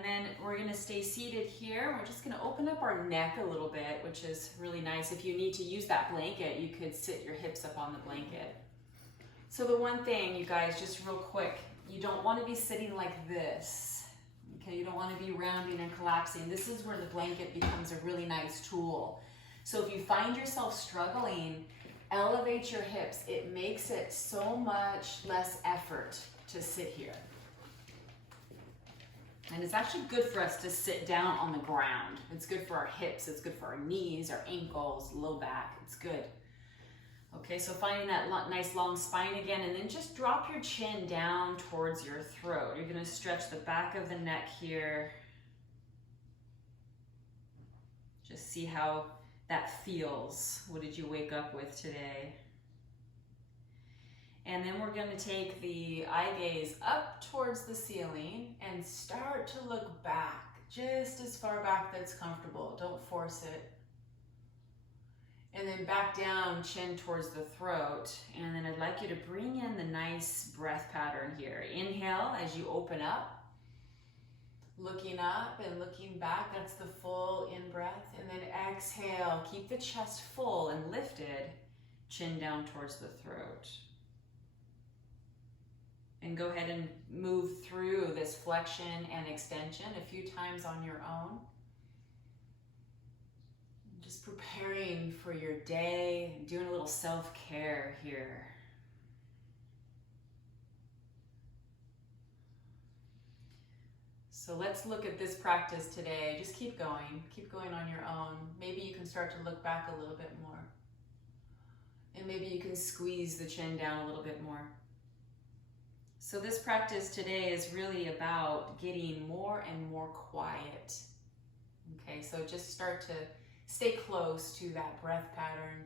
And then we're gonna stay seated here. We're just gonna open up our neck a little bit, which is really nice. If you need to use that blanket, you could sit your hips up on the blanket. So the one thing, you guys, just real quick, you don't wanna be sitting like this. Okay, you don't wanna be rounding and collapsing. This is where the blanket becomes a really nice tool. So if you find yourself struggling, elevate your hips. It makes it so much less effort to sit here. And it's actually good for us to sit down on the ground. It's good for our hips, it's good for our knees, our ankles, low back, it's good. Okay, so finding that nice long spine again, and then just drop your chin down towards your throat. You're gonna stretch the back of the neck here. Just see how that feels. What did you wake up with today? And then we're gonna take the eye gaze up towards the ceiling and start to look back, just as far back that's comfortable. Don't force it. And then back down, chin towards the throat. And then I'd like you to bring in the nice breath pattern here. Inhale as you open up, looking up and looking back. That's the full in-breath. And then exhale, keep the chest full and lifted, chin down towards the throat. And go ahead and move through this flexion and extension a few times on your own. Just preparing for your day, doing a little self-care here. So let's look at this practice today. Just keep going on your own. Maybe you can start to look back a little bit more. And maybe you can squeeze the chin down a little bit more. So this practice today is really about getting more and more quiet. Okay, so just start to stay close to that breath pattern.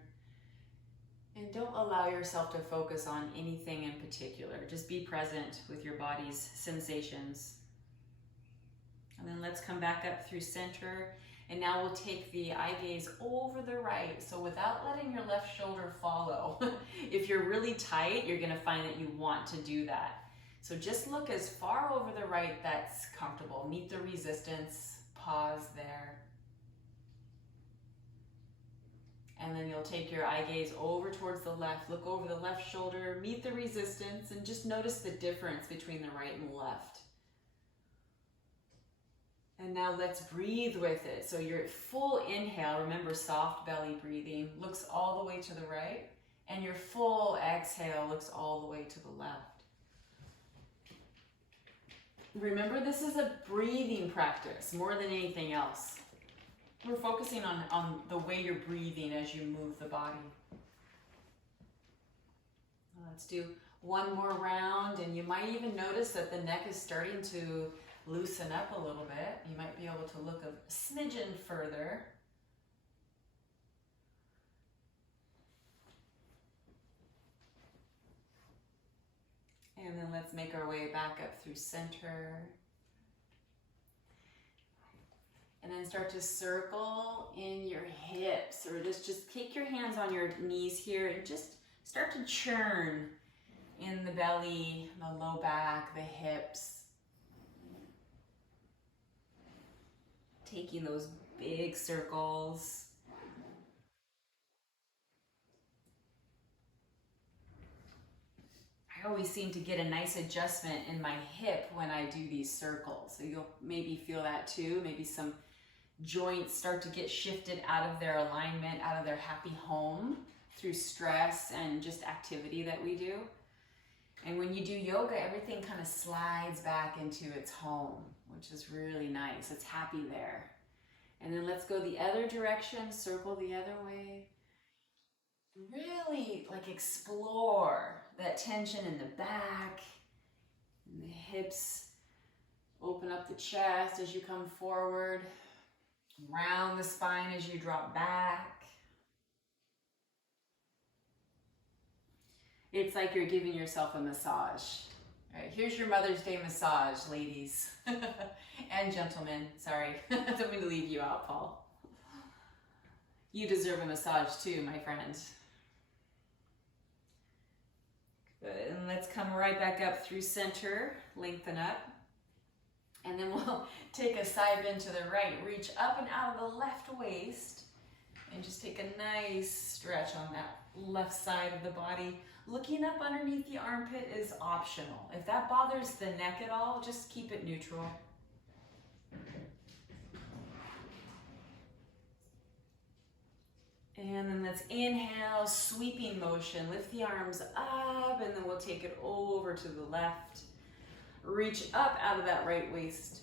And don't allow yourself to focus on anything in particular. Just be present with your body's sensations. And then let's come back up through center. And now we'll take the eye gaze over the right. So without letting your left shoulder follow. If you're really tight, you're gonna find that you want to do that. So just look as far over the right that's comfortable. Meet the resistance, pause there. And then you'll take your eye gaze over towards the left, look over the left shoulder, meet the resistance, and just notice the difference between the right and the left. And now let's breathe with it. So your full inhale, remember soft belly breathing, looks all the way to the right, and your full exhale looks all the way to the left. Remember, this is a breathing practice more than anything else. We're focusing on the way you're breathing as you move the body. Let's do one more round, and you might even notice that the neck is starting to loosen up a little bit. You might be able to look a smidgen further. And then let's make our way back up through center. And then start to circle in your hips, or just take your hands on your knees here and just start to churn in the belly, the low back, the hips. Taking those big circles. I always seem to get a nice adjustment in my hip when I do these circles. So you'll maybe feel that too. Maybe some joints start to get shifted out of their alignment, out of their happy home through stress and just activity that we do. And when you do yoga, everything kind of slides back into its home, which is really nice. It's happy there. And then let's go the other direction, circle the other way. Really like explore that tension in the back, and the hips. Open up the chest as you come forward. Round the spine as you drop back. It's like you're giving yourself a massage. All right, here's your Mother's Day massage, ladies and gentlemen. Sorry, I don't mean to leave you out, Paul. You deserve a massage too, my friend. Good, and let's come right back up through center, lengthen up. And then we'll take a side bend to the right, reach up and out of the left waist, and just take a nice stretch on that left side of the body. Looking up underneath the armpit is optional. If that bothers the neck at all, just keep it neutral. And then let's inhale, sweeping motion. Lift the arms up, and then we'll take it over to the left. Reach up out of that right waist.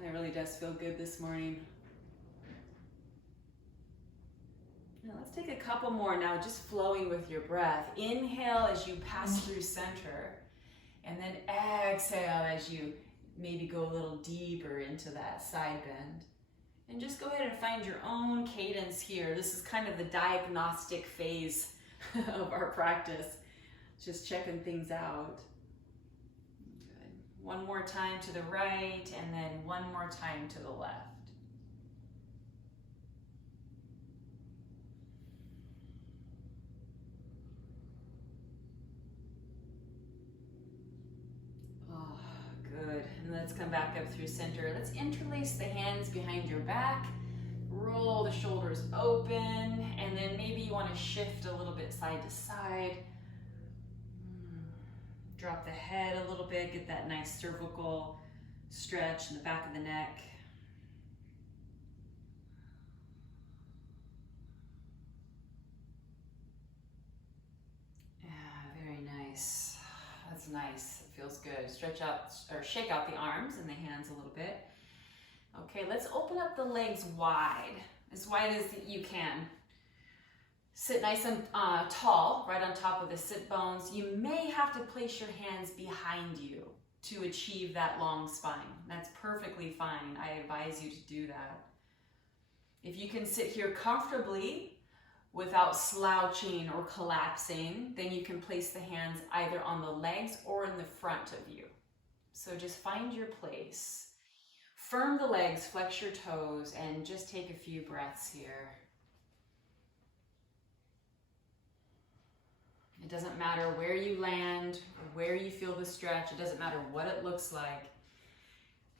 It really does feel good this morning. Now let's take a couple more now, just flowing with your breath. Inhale as you pass through center, and then exhale as you maybe go a little deeper into that side bend. And just go ahead and find your own cadence here. This is kind of the diagnostic phase of our practice. Just checking things out. Good. One more time to the right, and then one more time to the left. Good, and let's come back up through center. Let's interlace the hands behind your back, roll the shoulders open, and then maybe you want to shift a little bit side to side. Drop the head a little bit, get that nice cervical stretch in the back of the neck. Yeah, very nice. That's nice. Feels good. Stretch out or shake out the arms and the hands a little bit. Okay, let's open up the legs wide as you can. Sit nice and tall, right on top of the sit bones. You may have to place your hands behind you to achieve that long spine. That's perfectly fine. I advise you to do that. If you can sit here comfortably, without slouching or collapsing, then you can place the hands either on the legs or in the front of you. So just find your place. Firm the legs, flex your toes, and just take a few breaths here. It doesn't matter where you land, or where you feel the stretch. It doesn't matter what it looks like.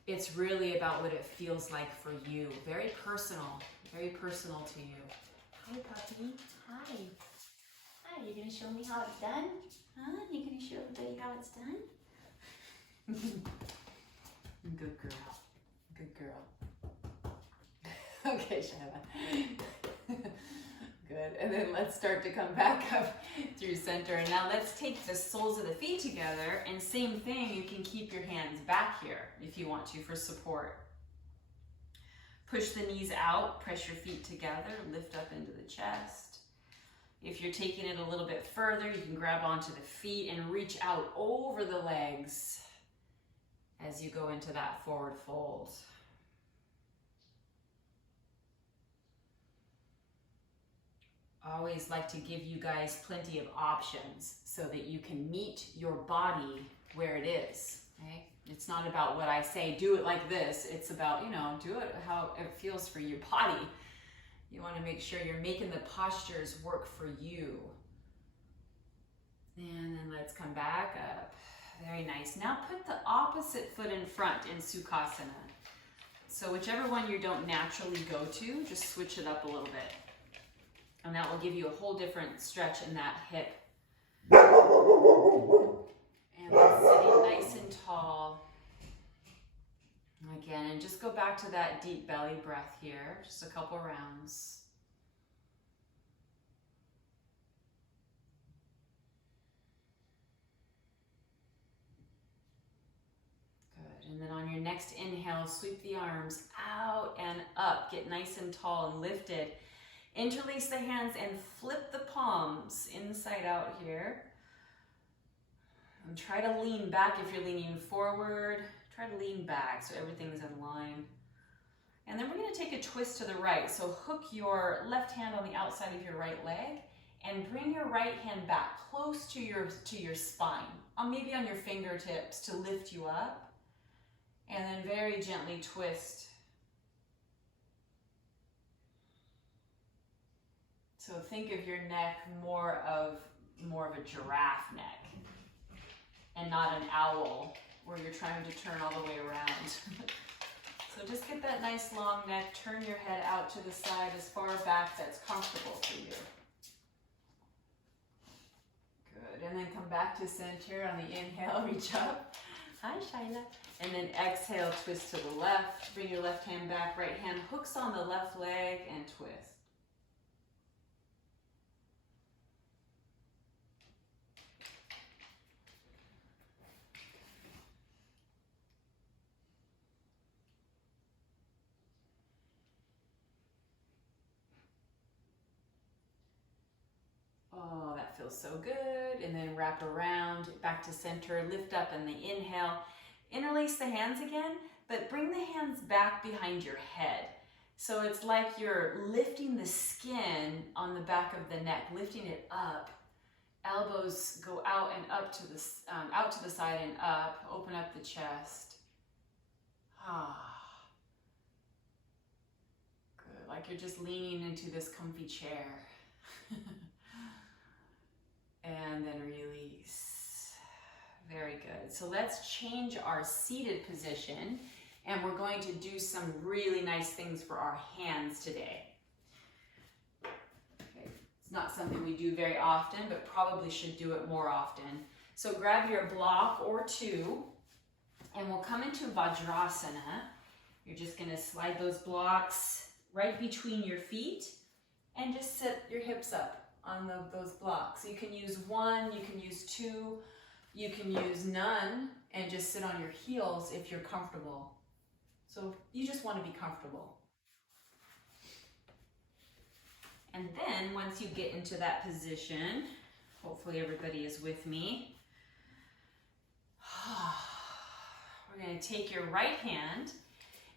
It's really about what it feels like for you. Very personal to you. Hi, puppy. Hi. Hi, you gonna show me how it's done? Huh? You gonna show everybody how it's done? Good girl. Good girl. Okay, Shanna. Good. And then let's start to come back up through center. And now let's take the soles of the feet together. And same thing, you can keep your hands back here if you want to for support. Push the knees out, press your feet together, lift up into the chest. If you're taking it a little bit further, you can grab onto the feet and reach out over the legs as you go into that forward fold. I always like to give you guys plenty of options so that you can meet your body where it is, okay? It's not about what I say, do it like this. It's about, do it how it feels for your body. You want to make sure you're making the postures work for you. And then let's come back up. Very nice. Now put the opposite foot in front in Sukhasana. So whichever one you don't naturally go to, just switch it up a little bit. And that will give you a whole different stretch in that hip. And we're sitting nice and tall. Again, and just go back to that deep belly breath here. Just a couple rounds. Good. And then on your next inhale, sweep the arms out and up. Get nice and tall and lifted. Interlace the hands and flip the palms inside out here. And try to lean back if you're leaning forward. Try to lean back so everything's in line. And then we're going to take a twist to the right. So hook your left hand on the outside of your right leg and bring your right hand back close to your spine, maybe on your fingertips to lift you up. And then very gently twist. So think of your neck more of more of a giraffe neck and not an owl where you're trying to turn all the way around. So just get that nice long neck, turn your head out to the side as far back that's comfortable for you. Good, and then come back to center on the inhale, reach up. Hi, Shyla. And then exhale, twist to the left. Bring your left hand back, right hand hooks on the left leg and twist. Oh, that feels so good. And then wrap around, back to center, lift up in the inhale. Interlace the hands again, but bring the hands back behind your head. So it's like you're lifting the skin on the back of the neck, lifting it up. Elbows go out and up to the side and up. Open up the chest. Good, like you're just leaning into this comfy chair. And then release. Very good. So let's change our seated position, and we're going to do some really nice things for our hands today. Okay. It's not something we do very often, but probably should do it more often. So grab your block or two, and we'll come into Vajrasana. You're just going to slide those blocks right between your feet and just sit your hips up on those blocks. You can use one, you can use two, you can use none, and just sit on your heels if you're comfortable. So you just want to be comfortable. And then once you get into that position, hopefully everybody is with me. We're going to take your right hand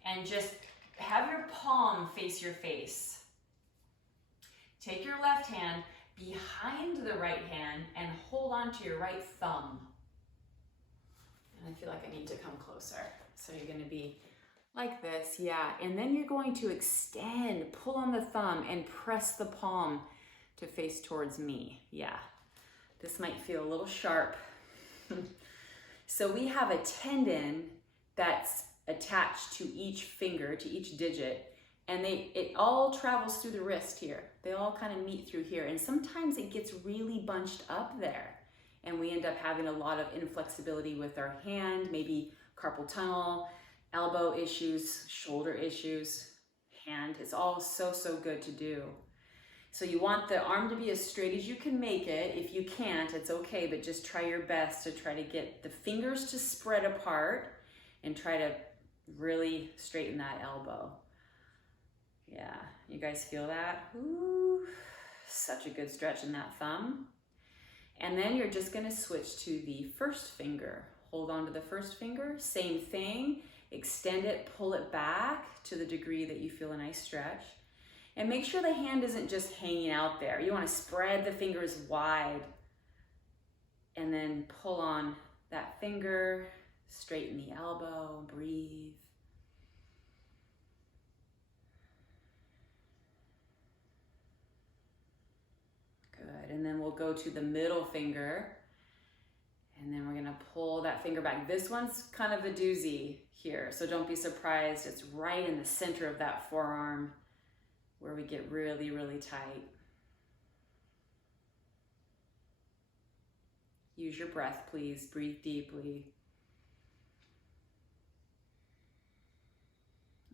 and just have your palm face your face. Take your left hand behind the right hand and hold on to your right thumb. And I feel like I need to come closer. So you're going to be like this, yeah. And then you're going to extend, pull on the thumb and press the palm to face towards me. Yeah, this might feel a little sharp. So we have a tendon that's attached to each finger, to each digit. And it all travels through the wrist here. They all kind of meet through here. And sometimes it gets really bunched up there. And we end up having a lot of inflexibility with our hand, maybe carpal tunnel, elbow issues, shoulder issues, hand. It's all so good to do. So you want the arm to be as straight as you can make it. If you can't, it's okay, but just try your best to try to get the fingers to spread apart and try to really straighten that elbow. Yeah, you guys feel that? Ooh, such a good stretch in that thumb. And then you're just gonna switch to the first finger. Hold on to the first finger, same thing. Extend it, pull it back to the degree that you feel a nice stretch. And make sure the hand isn't just hanging out there. You wanna spread the fingers wide and then pull on that finger, straighten the elbow, breathe. Good, and then we'll go to the middle finger, and then we're gonna pull that finger back. This one's kind of a doozy here, so don't be surprised. It's right in the center of that forearm where we get really tight. Use your breath, please. Breathe deeply.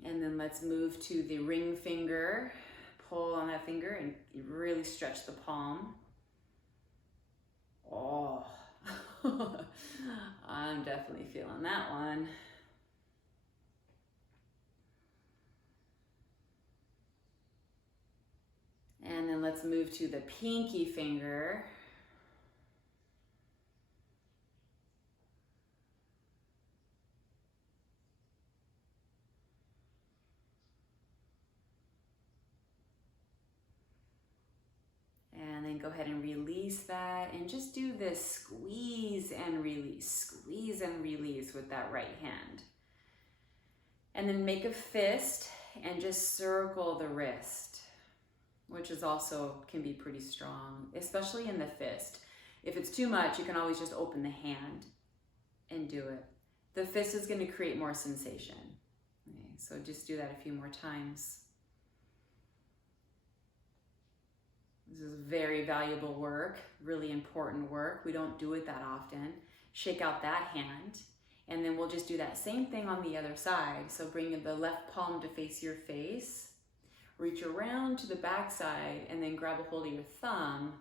And then let's move to the ring finger. Pull on that finger and really stretch the palm. Oh, I'm definitely feeling that one. And then let's move to the pinky finger. And then go ahead and release that and just do this squeeze and release with that right hand. And then make a fist and just circle the wrist, which is also can be pretty strong, especially in the fist. If it's too much, you can always just open the hand and do it. The fist is going to create more sensation. Okay, so just do that a few more times. This is very valuable work, really important work. We don't do it that often. Shake out that hand, and then we'll just do that same thing on the other side. So bring the left palm to face your face, reach around to the back side, and then grab a hold of your thumb,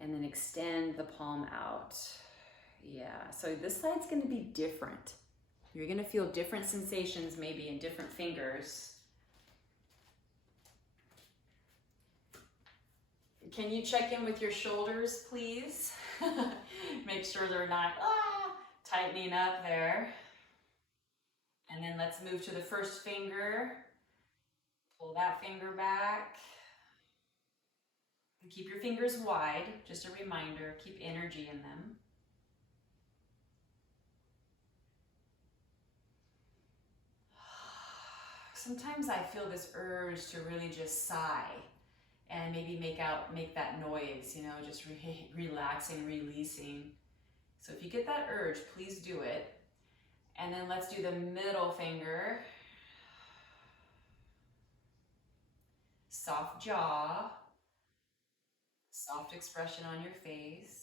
and then extend the palm out. Yeah, so this side's gonna be different. You're gonna feel different sensations maybe in different fingers. Can you check in with your shoulders, please? Make sure they're not tightening up there. And then let's move to the first finger. Pull that finger back. Keep your fingers wide, just a reminder, keep energy in them. Sometimes I feel this urge to really just sigh and maybe make that noise, you know, just relaxing, releasing. So if you get that urge, please do it. And then let's do the middle finger. Soft jaw, soft expression on your face.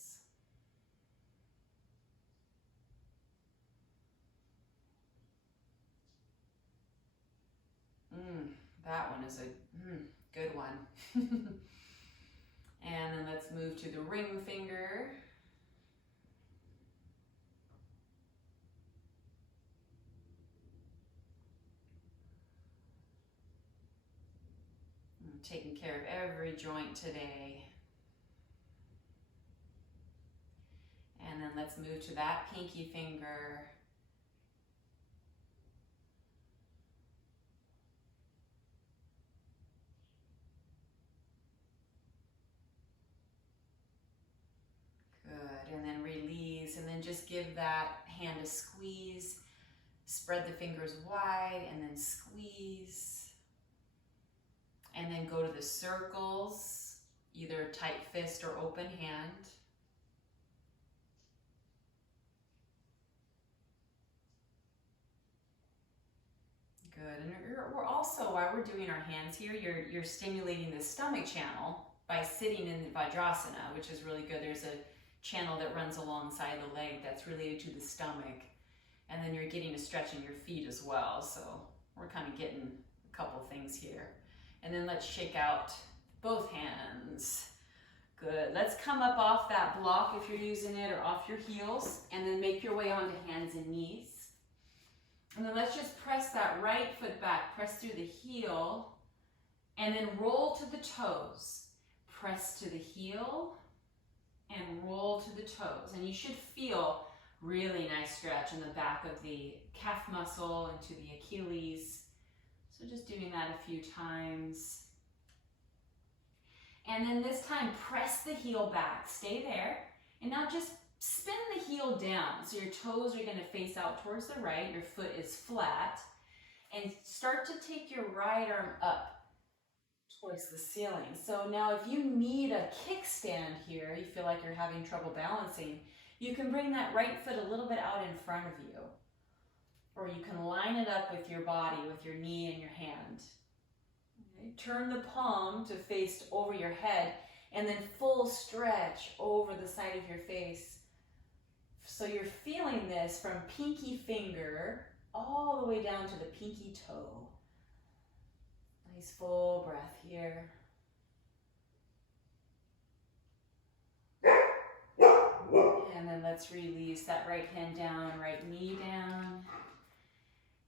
That one is a good one. And then let's move to the ring finger. I'm taking care of every joint today. And then let's move to that pinky finger. Good, and then release, and then just give that hand a squeeze. Spread the fingers wide, and then squeeze. And then go to the circles, either tight fist or open hand. Good, and we're also, while we're doing our hands here, you're stimulating the stomach channel by sitting in Vajrasana, which is really good. There's a channel that runs alongside the leg that's related to the stomach. And then you're getting a stretch in your feet as well. So we're kind of getting a couple things here. And then let's shake out both hands. Good. Let's come up off that block if you're using it, or off your heels, and then make your way onto hands and knees. And then let's just press that right foot back, press through the heel, and then roll to the toes. Press to the heel and roll to the toes. And you should feel really nice stretch in the back of the calf muscle and to the Achilles. So just doing that a few times. And then this time, press the heel back. Stay there. And now just spin the heel down. So your toes are going to face out towards the right. Your foot is flat. And start to take your right arm up towards the ceiling. So now if you need a kickstand here, you feel like you're having trouble balancing, you can bring that right foot a little bit out in front of you. Or you can line it up with your body, with your knee and your hand. Okay. Turn the palm to face over your head, and then full stretch over the side of your face. So you're feeling this from pinky finger all the way down to the pinky toe. Nice full breath here. And then let's release that right hand down, right knee down.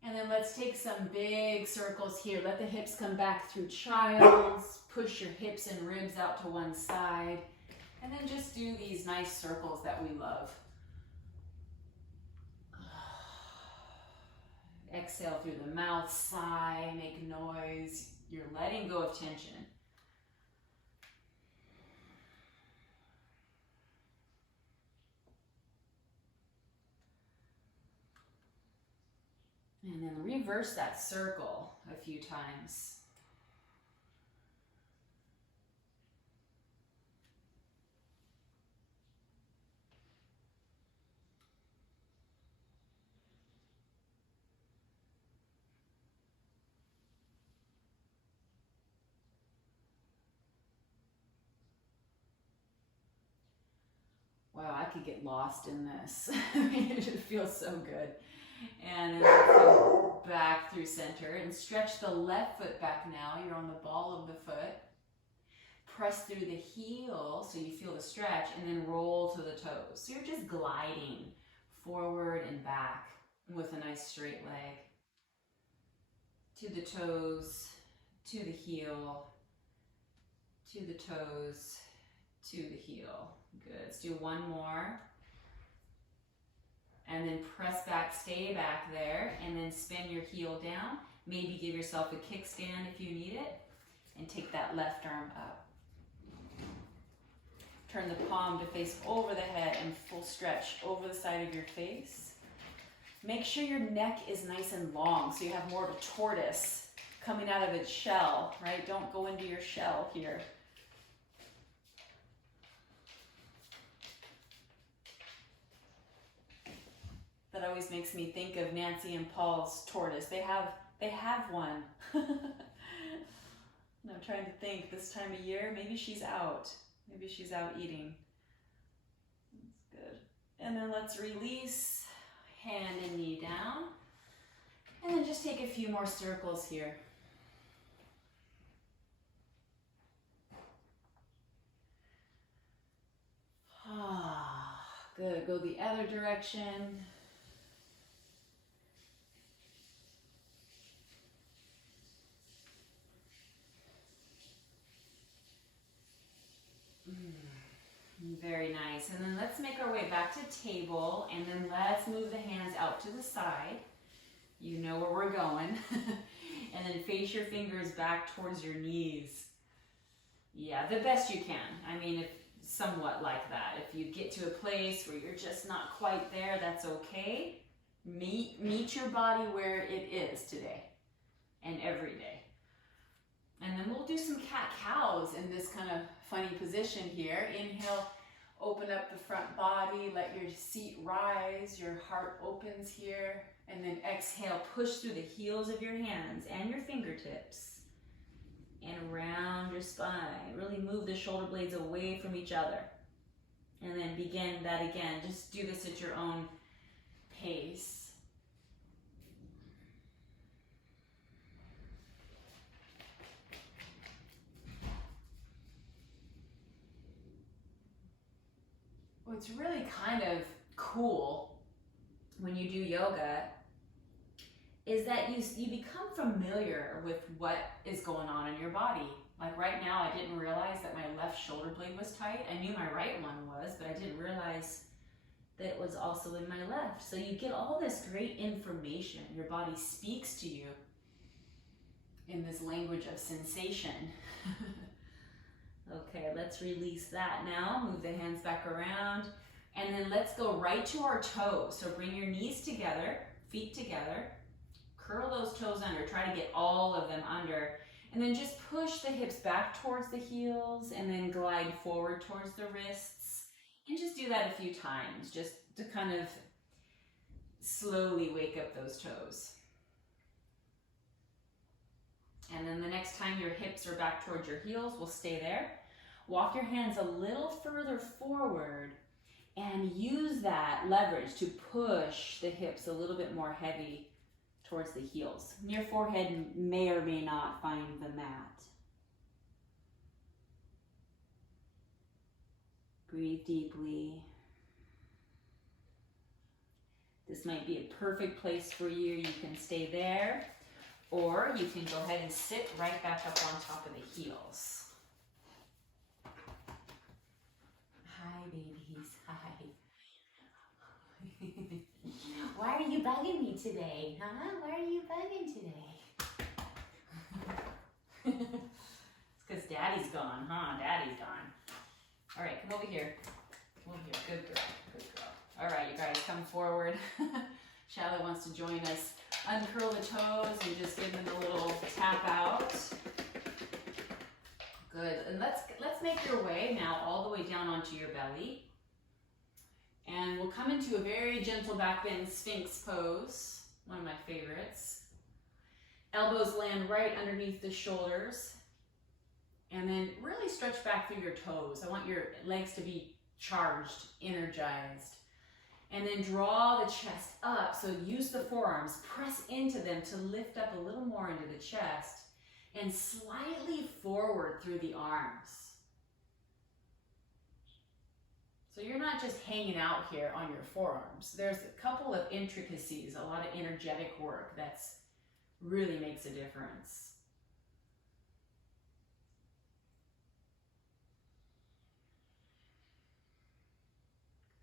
And then let's take some big circles here. Let the hips come back through child's. Push your hips and ribs out to one side. And then just do these nice circles that we love. Exhale through the mouth, sigh, make noise. You're letting go of tension. And then reverse that circle a few times. could get lost in this. It just feels so good. And then go back through center and stretch the left foot back now. You're on the ball of the foot. Press through the heel so you feel the stretch, and then roll to the toes. So you're just gliding forward and back with a nice straight leg. To the toes, to the heel, to the toes, to the heel. Good. Let's do one more. And then press back, stay back there, and then spin your heel down. Maybe give yourself a kickstand if you need it, and take that left arm up. Turn the palm to face over the head and full stretch over the side of your face. Make sure your neck is nice and long so you have more of a tortoise coming out of its shell, right? Don't go into your shell here. That always makes me think of Nancy and Paul's tortoise. They have one. And I'm trying to think, this time of year, maybe she's out. Maybe she's out eating. That's good. And then let's release, hand and knee down. And then just take a few more circles here. Good, go the other direction. Very nice. And then let's make our way back to table, and then let's move the hands out to the side. You know where we're going. And then face your fingers back towards your knees. Yeah, the best you can. I mean, if somewhat like that. If you get to a place where you're just not quite there, that's okay. Meet your body where it is today and every day. And then we'll do some cat-cows in this kind of funny position here. Inhale, open up the front body, let your seat rise, your heart opens here. And then exhale, push through the heels of your hands and your fingertips and around your spine. Really move the shoulder blades away from each other. And then begin that again. Just do this at your own pace. What's really kind of cool when you do yoga is that you become familiar with what is going on in your body. Like right now, I didn't realize that my left shoulder blade was tight. I knew my right one was, but I didn't realize that it was also in my left. So you get all this great information. Your body speaks to you in this language of sensation. Okay, let's release that now. Move the hands back around. And then let's go right to our toes. So bring your knees together, feet together. Curl those toes under. Try to get all of them under. And then just push the hips back towards the heels and then glide forward towards the wrists. And just do that a few times, just to kind of slowly wake up those toes. And then the next time your hips are back towards your heels, we'll stay there. Walk your hands a little further forward and use that leverage to push the hips a little bit more heavy towards the heels. Your forehead may or may not find the mat. Breathe deeply. This might be a perfect place for you. You can stay there, or you can go ahead and sit right back up on top of the heels. Hi, babies. Hi. Why are you bugging me today? Huh? Why are you bugging today? It's because Daddy's gone, huh? Daddy's gone. All right, come over here. Come over here. Good girl. Good girl. All right, you guys, come forward. Charlotte wants to join us. Uncurl the toes and just give them a little tap out. Good. And let's make your way now all the way down onto your belly. And we'll come into a very gentle back bend Sphinx pose, one of my favorites. Elbows land right underneath the shoulders. And then really stretch back through your toes. I want your legs to be charged, energized. And then draw the chest up. So use the forearms, press into them to lift up a little more into the chest and slightly forward through the arms. So you're not just hanging out here on your forearms. There's a couple of intricacies, a lot of energetic work that's really makes a difference.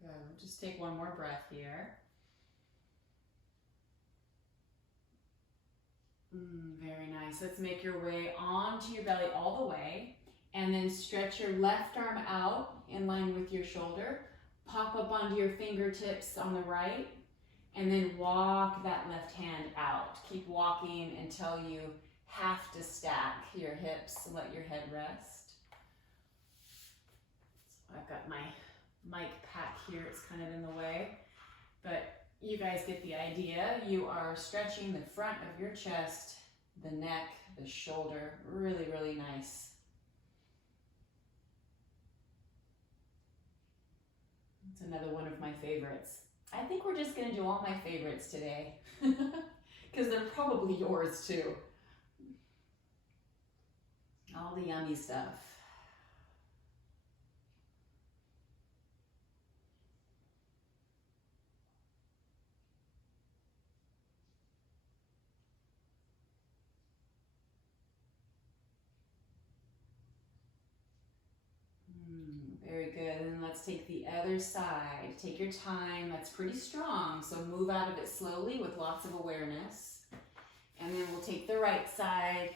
Good. Just take one more breath here. Very nice. Let's make your way onto your belly all the way. And then stretch your left arm out in line with your shoulder. Pop up onto your fingertips on the right. And then walk that left hand out. Keep walking until you have to stack your hips and let your head rest. So I've got my mic pack here. It's kind of in the way. But you guys get the idea. You are stretching the front of your chest, the neck, the shoulder. Really, really nice. It's another one of my favorites. I think we're just going to do all my favorites today because they're probably yours too. All the yummy stuff. Very good. And let's take the other side. Take your time. That's pretty strong. So move out of it slowly with lots of awareness. And then we'll take the right side.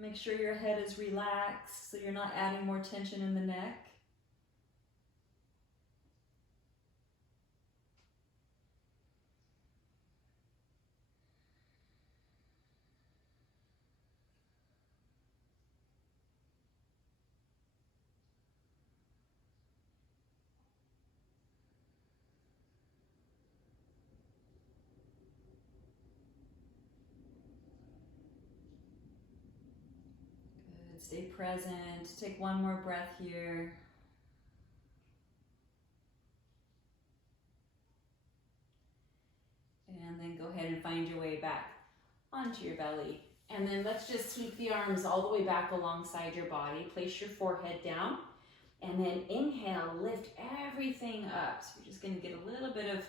Make sure your head is relaxed so you're not adding more tension in the neck. Stay present. Take one more breath here. And then go ahead and find your way back onto your belly. And then let's just sweep the arms all the way back alongside your body. Place your forehead down. And then inhale, lift everything up. So we're just going to get a little bit of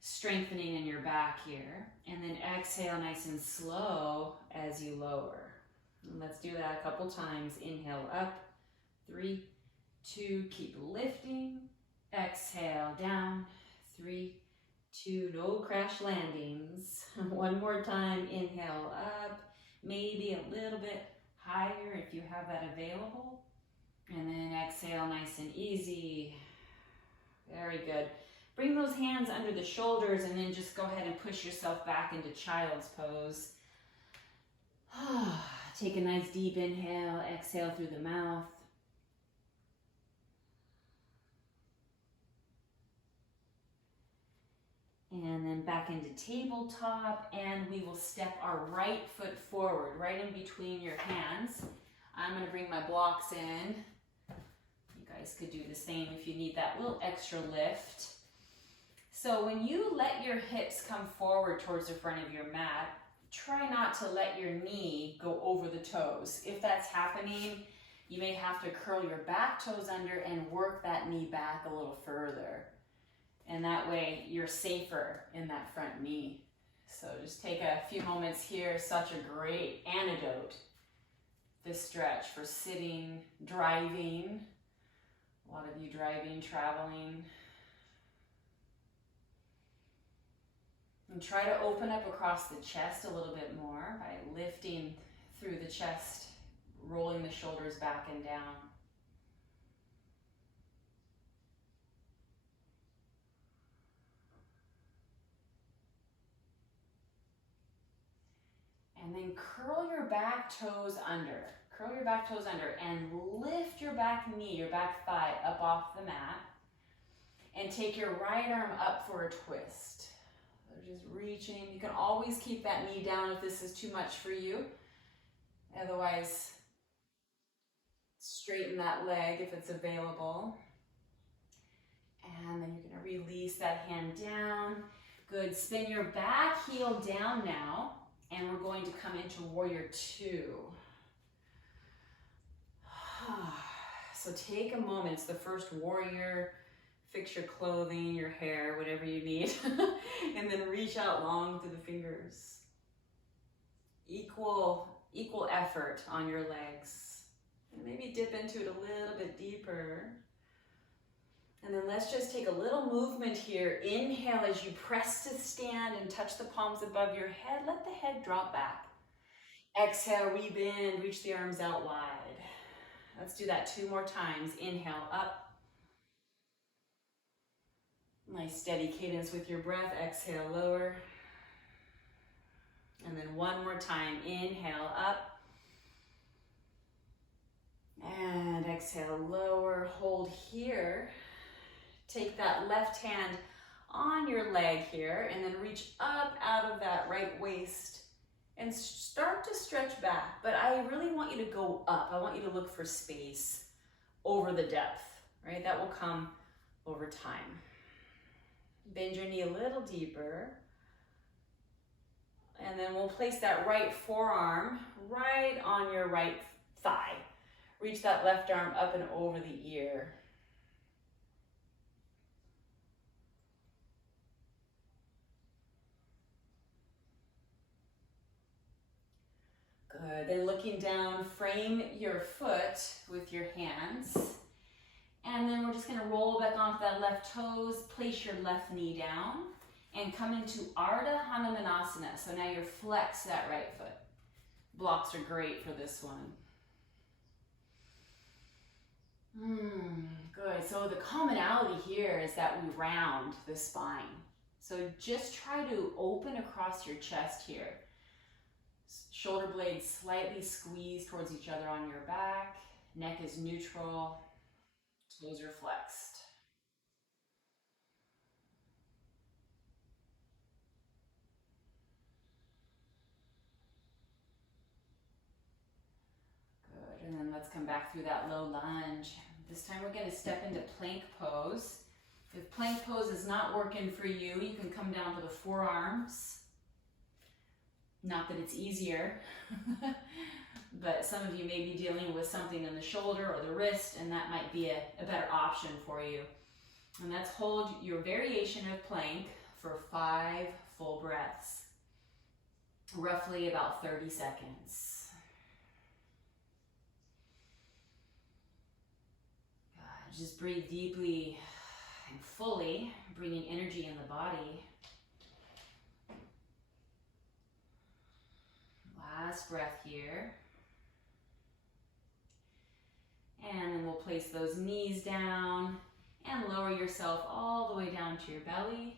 strengthening in your back here. And then exhale nice and slow as you lower. And let's do that a couple times. Inhale up, 3, 2, keep lifting. Exhale down, 3, 2, no crash landings. One more time, inhale up, maybe a little bit higher if you have that available. And then exhale nice and easy. Very good. Bring those hands under the shoulders and then just go ahead and push yourself back into child's pose. Take a nice deep inhale, exhale through the mouth. And then back into tabletop, and we will step our right foot forward, right in between your hands. I'm going to bring my blocks in. You guys could do the same if you need that little extra lift. So when you let your hips come forward towards the front of your mat, try not to let your knee go over the toes. If that's happening, you may have to curl your back toes under and work that knee back a little further. And that way you're safer in that front knee. So just take a few moments here. Such a great antidote, this stretch, for sitting, driving. A lot of you driving, traveling. And try to open up across the chest a little bit more by lifting through the chest, rolling the shoulders back and down. And then curl your back toes under. Curl your back toes under and lift your back knee, your back thigh up off the mat. And take your right arm up for a twist. Just reaching. You can always keep that knee down if this is too much for you. Otherwise, Straighten that leg if it's available. And then you're gonna release that hand down. Good, spin your back heel down now. And we're going to come into warrior two. So take a moment, it's the first warrior. Fix your clothing, your hair, whatever you need. And then reach out long through the fingers. Equal effort on your legs. And maybe dip into it a little bit deeper. And then let's just take a little movement here. Inhale as you press to stand and touch the palms above your head. Let the head drop back. Exhale, rebend, reach the arms out wide. Let's do that 2 more times. Inhale, up. Nice steady cadence with your breath. Exhale, lower. And then 1 more time. Inhale, up. And exhale, lower. Hold here. Take that left hand on your leg here and then reach up out of that right waist and start to stretch back. But I really want you to go up. I want you to look for space over the depth, right? That will come over time. Bend your knee a little deeper. And then we'll place that right forearm right on your right thigh. Reach that left arm up and over the ear. Good, then looking down, frame your foot with your hands. And then we're just gonna roll back onto that left toes, place your left knee down, and come into Ardha Hanumanasana. So now you're flex that right foot. Blocks are great for this one. Good, so the commonality here is that we round the spine. So just try to open across your chest here. Shoulder blades slightly squeeze towards each other on your back. Neck is neutral. Toes are flexed. Good, and then let's come back through that low lunge. This time we're going to step into plank pose. If plank pose is not working for you, you can come down to the forearms. Not that it's easier, but some of you may be dealing with something in the shoulder or the wrist, and that might be a better option for you. And let's hold your variation of plank for 5 full breaths, roughly about 30 seconds. God, just breathe deeply and fully, bringing energy in the body. Last breath here. And then we'll place those knees down and lower yourself all the way down to your belly.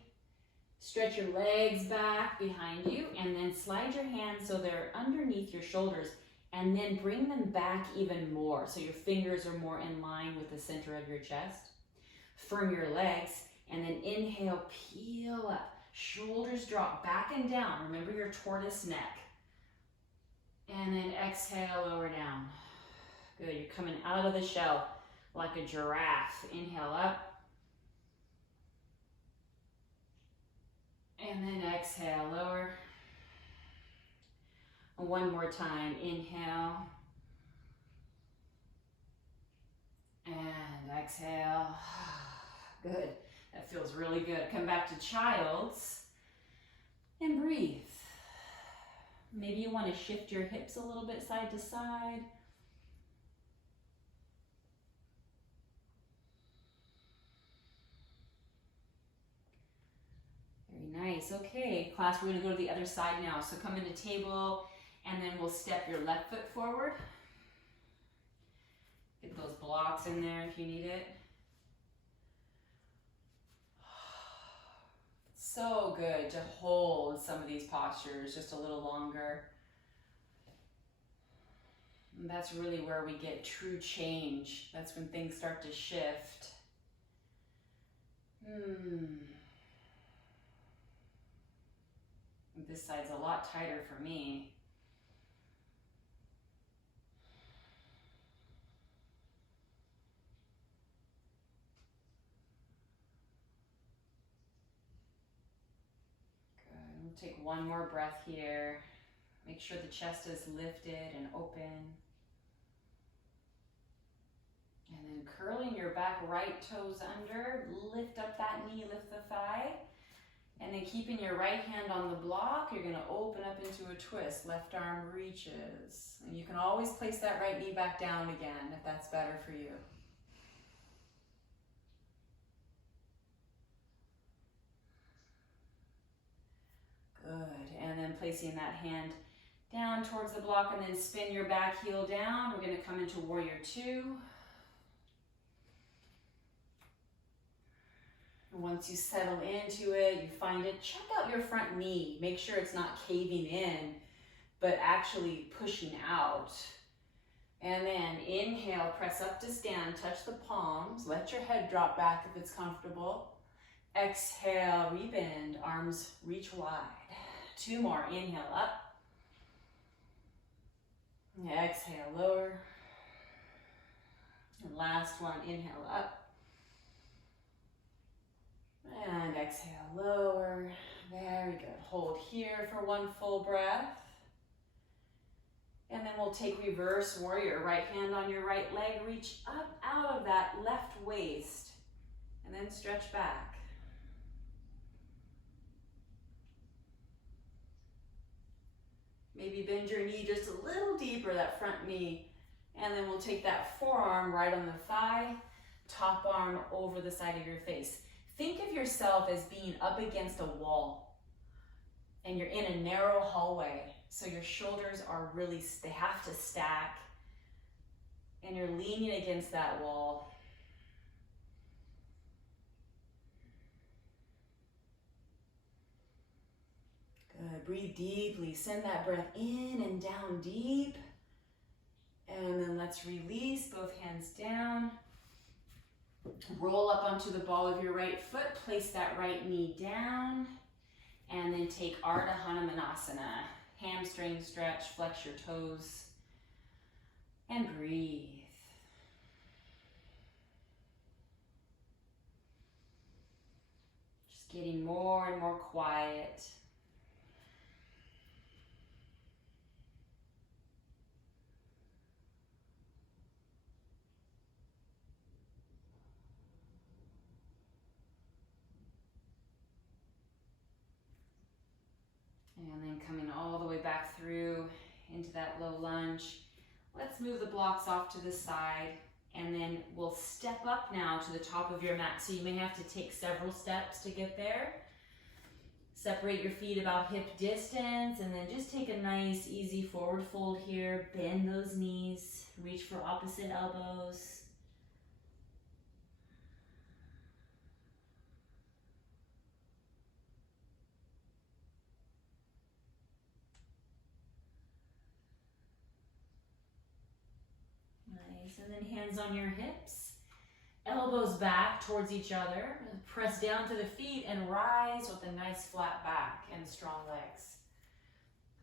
Stretch your legs back behind you and then slide your hands so they're underneath your shoulders and then bring them back even more so your fingers are more in line with the center of your chest. Firm your legs and then inhale, peel up. Shoulders drop back and down. Remember your tortoise neck. And then exhale, lower down. Good, you're coming out of the shell like a giraffe. Inhale up. And then exhale, lower. 1 more time, inhale. And exhale. Good, that feels really good. Come back to child's and breathe. Maybe you want to shift your hips a little bit side to side. Very nice. Okay, class, we're going to go to the other side now. So come into table, and then we'll step your left foot forward. Get those blocks in there if you need it. So good to hold some of these postures just a little longer. And that's really where we get true change. That's when things start to shift. This side's a lot tighter for me. We'll take one more breath here. Make sure the chest is lifted and open. And then curling your back right toes under, lift up that knee, lift the thigh. And then keeping your right hand on the block, you're gonna open up into a twist. Left arm reaches. And you can always place that right knee back down again if that's better for you. Good, and then placing that hand down towards the block and then spin your back heel down. We're gonna come into warrior two. Once you settle into it, you find it, check out your front knee. Make sure it's not caving in, but actually pushing out. And then inhale, press up to stand, touch the palms, let your head drop back if it's comfortable. Exhale, rebend, arms reach wide. Two more, inhale up. Exhale, lower. And last one, inhale up. And exhale, lower. Very good. Hold here for one full breath. And then we'll take reverse warrior. Right hand on your right leg. Reach up out of that left waist. And then stretch back. Maybe bend your knee just a little deeper, that front knee. And then we'll take that forearm right on the thigh. Top arm over the side of your face. Think of yourself as being up against a wall and you're in a narrow hallway. So your shoulders are really, they have to stack and you're leaning against that wall. Good, breathe deeply. Send that breath in and down deep. And then let's release, both hands down. Roll up onto the ball of your right foot, place that right knee down, and then take Ardha Hanumanasana. Hamstring stretch, flex your toes, and breathe. Just getting more and more quiet. And then coming all the way back through into that low lunge. Let's move the blocks off to the side and then we'll step up now to the top of your mat. So you may have to take several steps to get there. Separate your feet about hip distance and then just take a nice easy forward fold here. Bend those knees, reach for opposite elbows. And then hands on your hips, elbows back towards each other, press down to the feet and rise with a nice flat back and strong legs.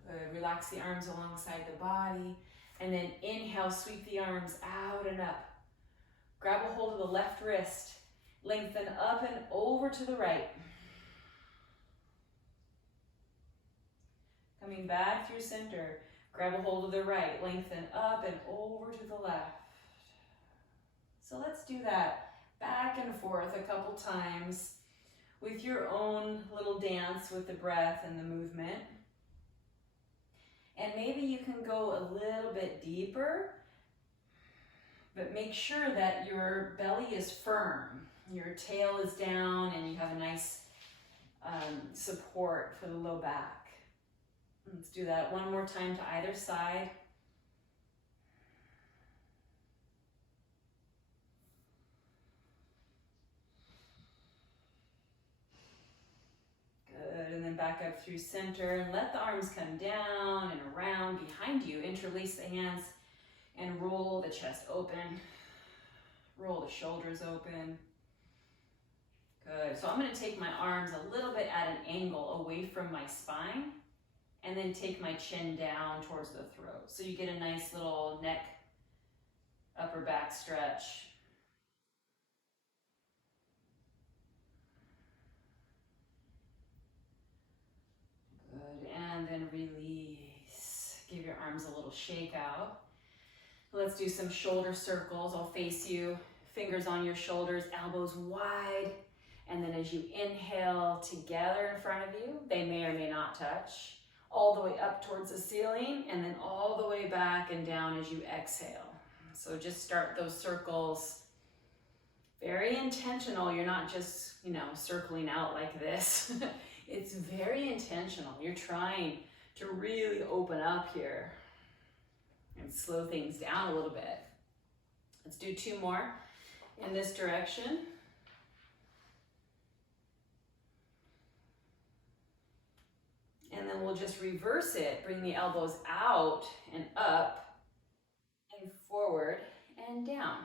Good. Relax the arms alongside the body and then inhale, sweep the arms out and up. Grab a hold of the left wrist, lengthen up and over to the right. Coming back through center, grab a hold of the right, lengthen up and over to the left. So let's do that back and forth a couple times with your own little dance with the breath and the movement. And maybe you can go a little bit deeper, but make sure that your belly is firm. Your tail is down and you have a nice support for the low back. Let's do that one more time to either side. Good, and then back up through center and let the arms come down and around behind you. Interlace the hands and roll the chest open. Roll the shoulders open. Good, so I'm gonna take my arms a little bit at an angle away from my spine and then take my chin down towards the throat. So you get a nice little neck, upper back stretch. shake out. Let's do some shoulder circles. I'll face you, fingers on your shoulders, elbows wide. And then as you inhale together in front of you, they may or may not touch, all the way up towards the ceiling, and then all the way back and down as you exhale. So just start those circles. Very intentional. You're not just, circling out like this. It's very intentional. You're trying to really open up here and slow things down a little bit. Let's do 2 more in this direction. And then we'll just reverse it. Bring the elbows out and up and forward and down.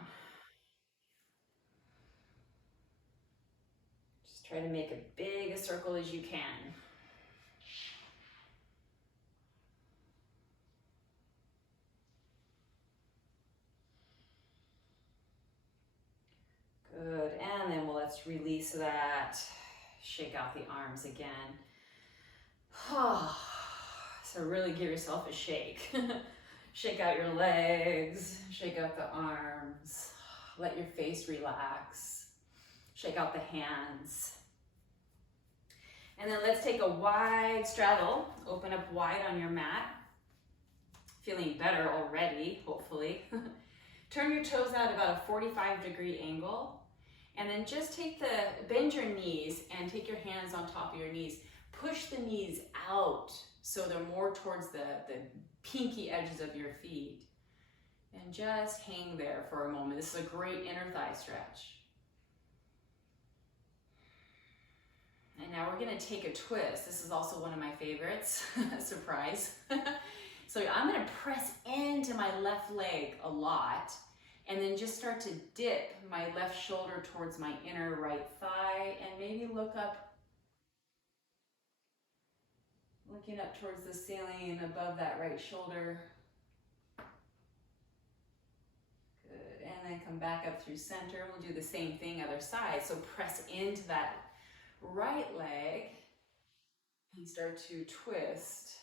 Just try to make as big a circle as you can. Good, and then let's release that. Shake out the arms again. So really give yourself a shake. Shake out your legs, shake out the arms, let your face relax, shake out the hands. And then let's take a wide straddle, open up wide on your mat. Feeling better already, hopefully. Turn your toes out about a 45-degree angle. And then just bend your knees and take your hands on top of your knees. Push the knees out so they're more towards the pinky edges of your feet. And just hang there for a moment. This is a great inner thigh stretch. And now we're gonna take a twist. This is also one of my favorites, surprise. So I'm gonna press into my left leg a lot and then just start to dip my left shoulder towards my inner right thigh and maybe looking up towards the ceiling above that right shoulder. Good, and then come back up through center. We'll do the same thing other side. So press into that right leg and start to twist.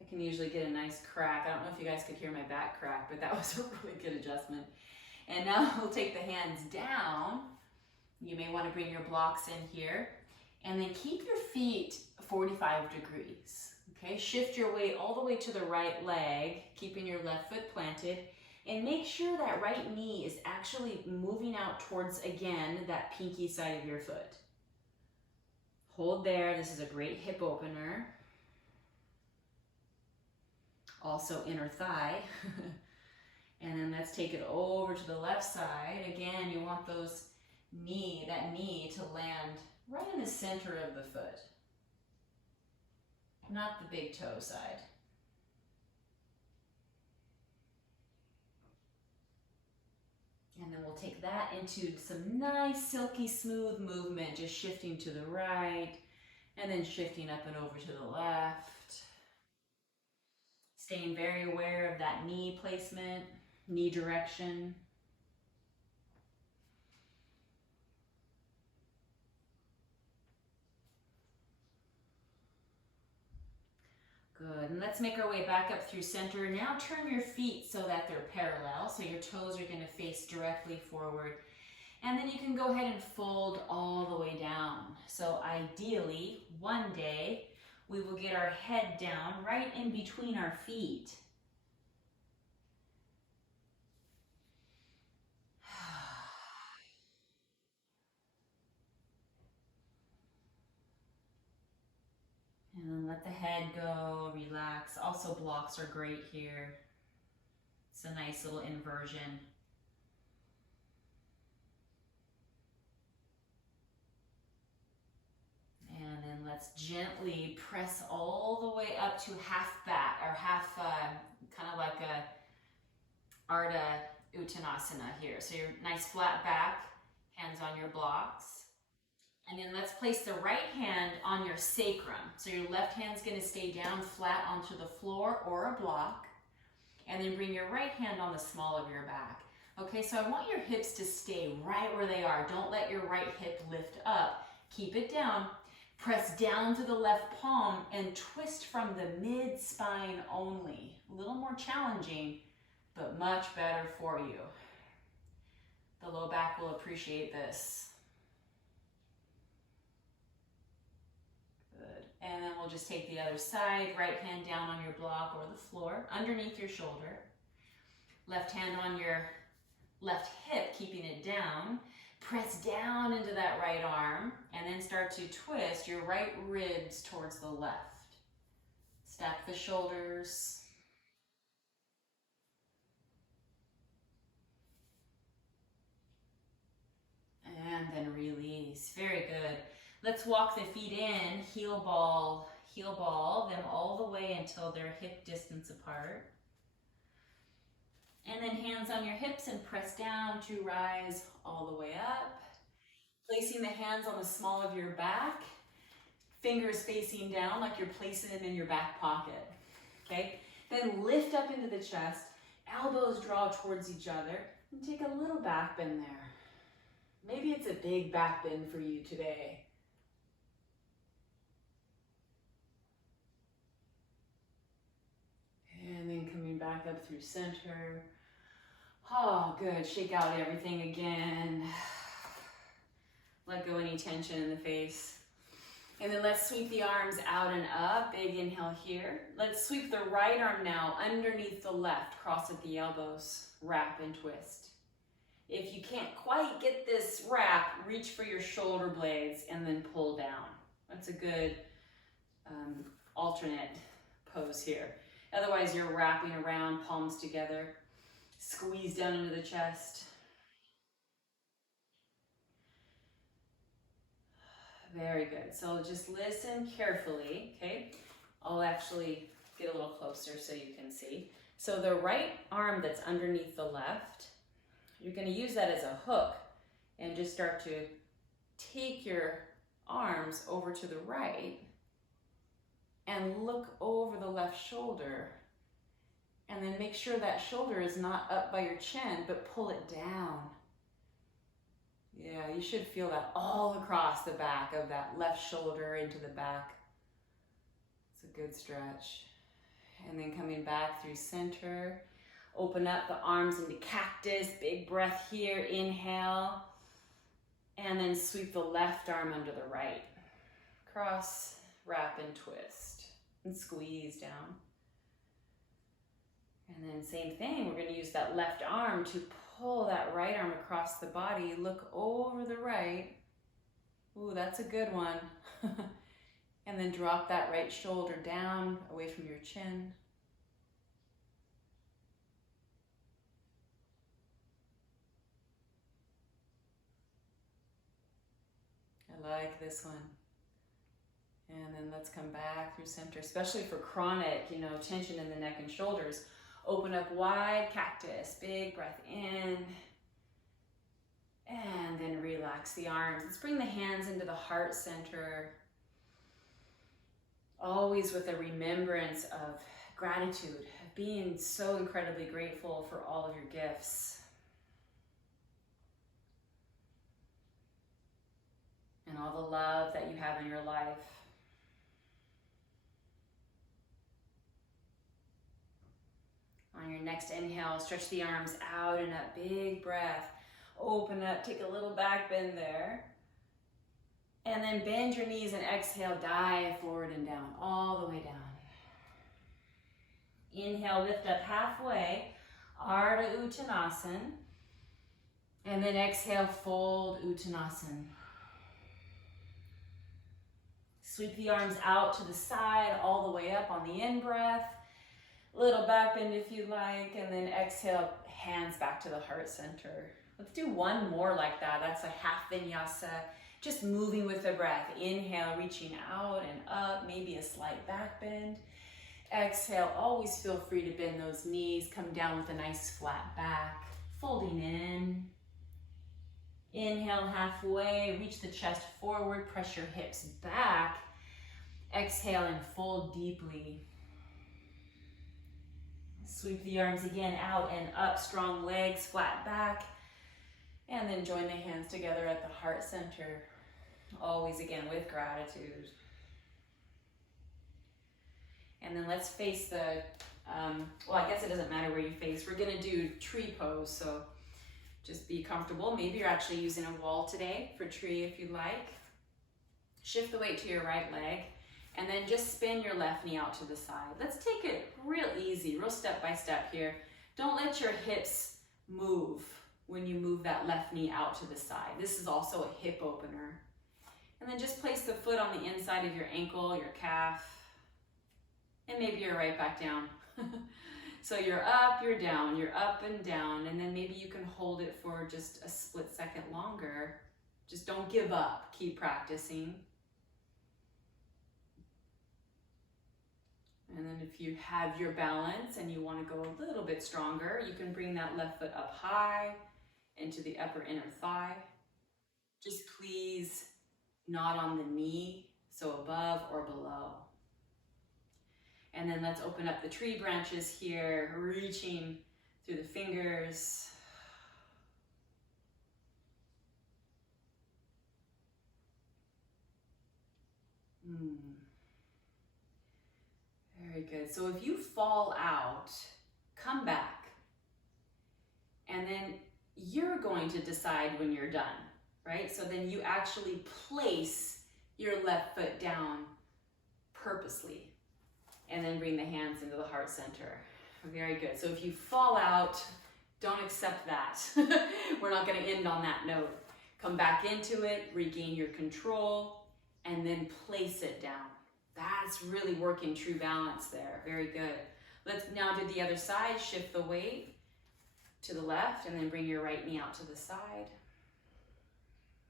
I can usually get a nice crack. I don't know if you guys could hear my back crack, but that was a really good adjustment. And now we'll take the hands down. You may want to bring your blocks in here. And then keep your feet 45 degrees. Okay, shift your weight all the way to the right leg, keeping your left foot planted. And make sure that right knee is actually moving out towards, again, that pinky side of your foot. Hold there. This is a great hip opener. Also inner thigh. And then let's take it over to the left side. Again, you want that knee to land right in the center of the foot, not the big toe side. And then we'll take that into some nice silky smooth movement, just shifting to the right and then shifting up and over to the left. Staying very aware of that knee placement, knee direction. Good, and let's make our way back up through center. Now turn your feet so that they're parallel, so your toes are gonna face directly forward. And then you can go ahead and fold all the way down. So ideally, one day, we will get our head down right in between our feet. And then let the head go, relax. Also, blocks are great here. It's a nice little inversion. And then let's gently press all the way up to half back, or half, kind of like a Ardha Uttanasana here. So your nice flat back, hands on your blocks. And then let's place the right hand on your sacrum. So your left hand's gonna stay down flat onto the floor or a block. And then bring your right hand on the small of your back. Okay, so I want your hips to stay right where they are. Don't let your right hip lift up. Keep it down. Press down to the left palm and twist from the mid-spine only. A little more challenging, but much better for you. The low back will appreciate this. Good. And then we'll just take the other side. Right hand down on your block or the floor, underneath your shoulder. Left hand on your left hip, keeping it down. Press down into that right arm and then start to twist your right ribs towards the left. Stack the shoulders. And then release. Very good. Let's walk the feet in, heel ball them all the way until they're hip distance apart. And then hands on your hips and press down to rise all the way up. Placing the hands on the small of your back, fingers facing down like you're placing them in your back pocket. Okay? Then lift up into the chest, elbows draw towards each other, and take a little back bend there. Maybe it's a big back bend for you today. And then coming back up through center. Oh, good. Shake out everything again. Let go any tension in the face. And then let's sweep the arms out and up. Big inhale here. Let's sweep the right arm now underneath the left. Cross at the elbows. Wrap and twist. If you can't quite get this wrap, reach for your shoulder blades and then pull down. That's a good alternate pose here. Otherwise, you're wrapping around, palms together. Squeeze down into the chest. Very good. So just listen carefully, okay? I'll actually get a little closer so you can see. So the right arm that's underneath the left, you're going to use that as a hook and just start to take your arms over to the right and look over the left shoulder. And then make sure that shoulder is not up by your chin, but pull it down. Yeah, you should feel that all across the back of that left shoulder into the back. It's a good stretch. And then coming back through center. Open up the arms into cactus. Big breath here. Inhale. And then sweep the left arm under the right. Cross, wrap, and twist. And squeeze down. And then same thing, we're going to use that left arm to pull that right arm across the body. Look over the right. Ooh, that's a good one. And then drop that right shoulder down away from your chin. I like this one. And then let's come back through center, especially for chronic, tension in the neck and shoulders. Open up wide, cactus, big breath in. And then relax the arms. Let's bring the hands into the heart center. Always with a remembrance of gratitude, of being so incredibly grateful for all of your gifts. And all the love that you have in your life. On your next inhale, stretch the arms out and up. Big breath. Open up, take a little back bend there. And then bend your knees and exhale, dive forward and down, all the way down. Inhale, lift up halfway, Ardha Uttanasana. And then exhale, fold Uttanasana. Sweep the arms out to the side, all the way up on the in-breath. Little back bend if you like, and then exhale, hands back to the heart center. Let's do one more like that. That's a half vinyasa, just moving with the breath. Inhale, reaching out and up, maybe a slight back bend. Exhale, always feel free to bend those knees, come down with a nice flat back, folding in. Inhale halfway, reach the chest forward, press your hips back. Exhale and fold deeply. Sweep the arms again out and up, strong legs, flat back. And then join the hands together at the heart center. Always again with gratitude. And then let's face the, well, I guess it doesn't matter where you face. We're gonna do tree pose, so just be comfortable. Maybe you're actually using a wall today for tree if you'd like. Shift the weight to your right leg, and then just spin your left knee out to the side. Let's take it real easy, real step by step here. Don't let your hips move when you move that left knee out to the side. This is also a hip opener. And then just place the foot on the inside of your ankle, your calf, and maybe you're right back down. So you're up, you're down, you're up and down, and then maybe you can hold it for just a split second longer. Just don't give up, keep practicing. And then if you have your balance and you want to go a little bit stronger, you can bring that left foot up high into the upper inner thigh. Just please not on the knee, so above or below. And then let's open up the tree branches here, reaching through the fingers. Very good. So if you fall out, come back. And then you're going to decide when you're done, right? So then you actually place your left foot down purposely. And then bring the hands into the heart center. Very good. So if you fall out, don't accept that. We're not going to end on that note. Come back into it, regain your control, and then place it down. That's really working true balance there. Very good. Let's now do the other side. Shift the weight to the left, and then bring your right knee out to the side.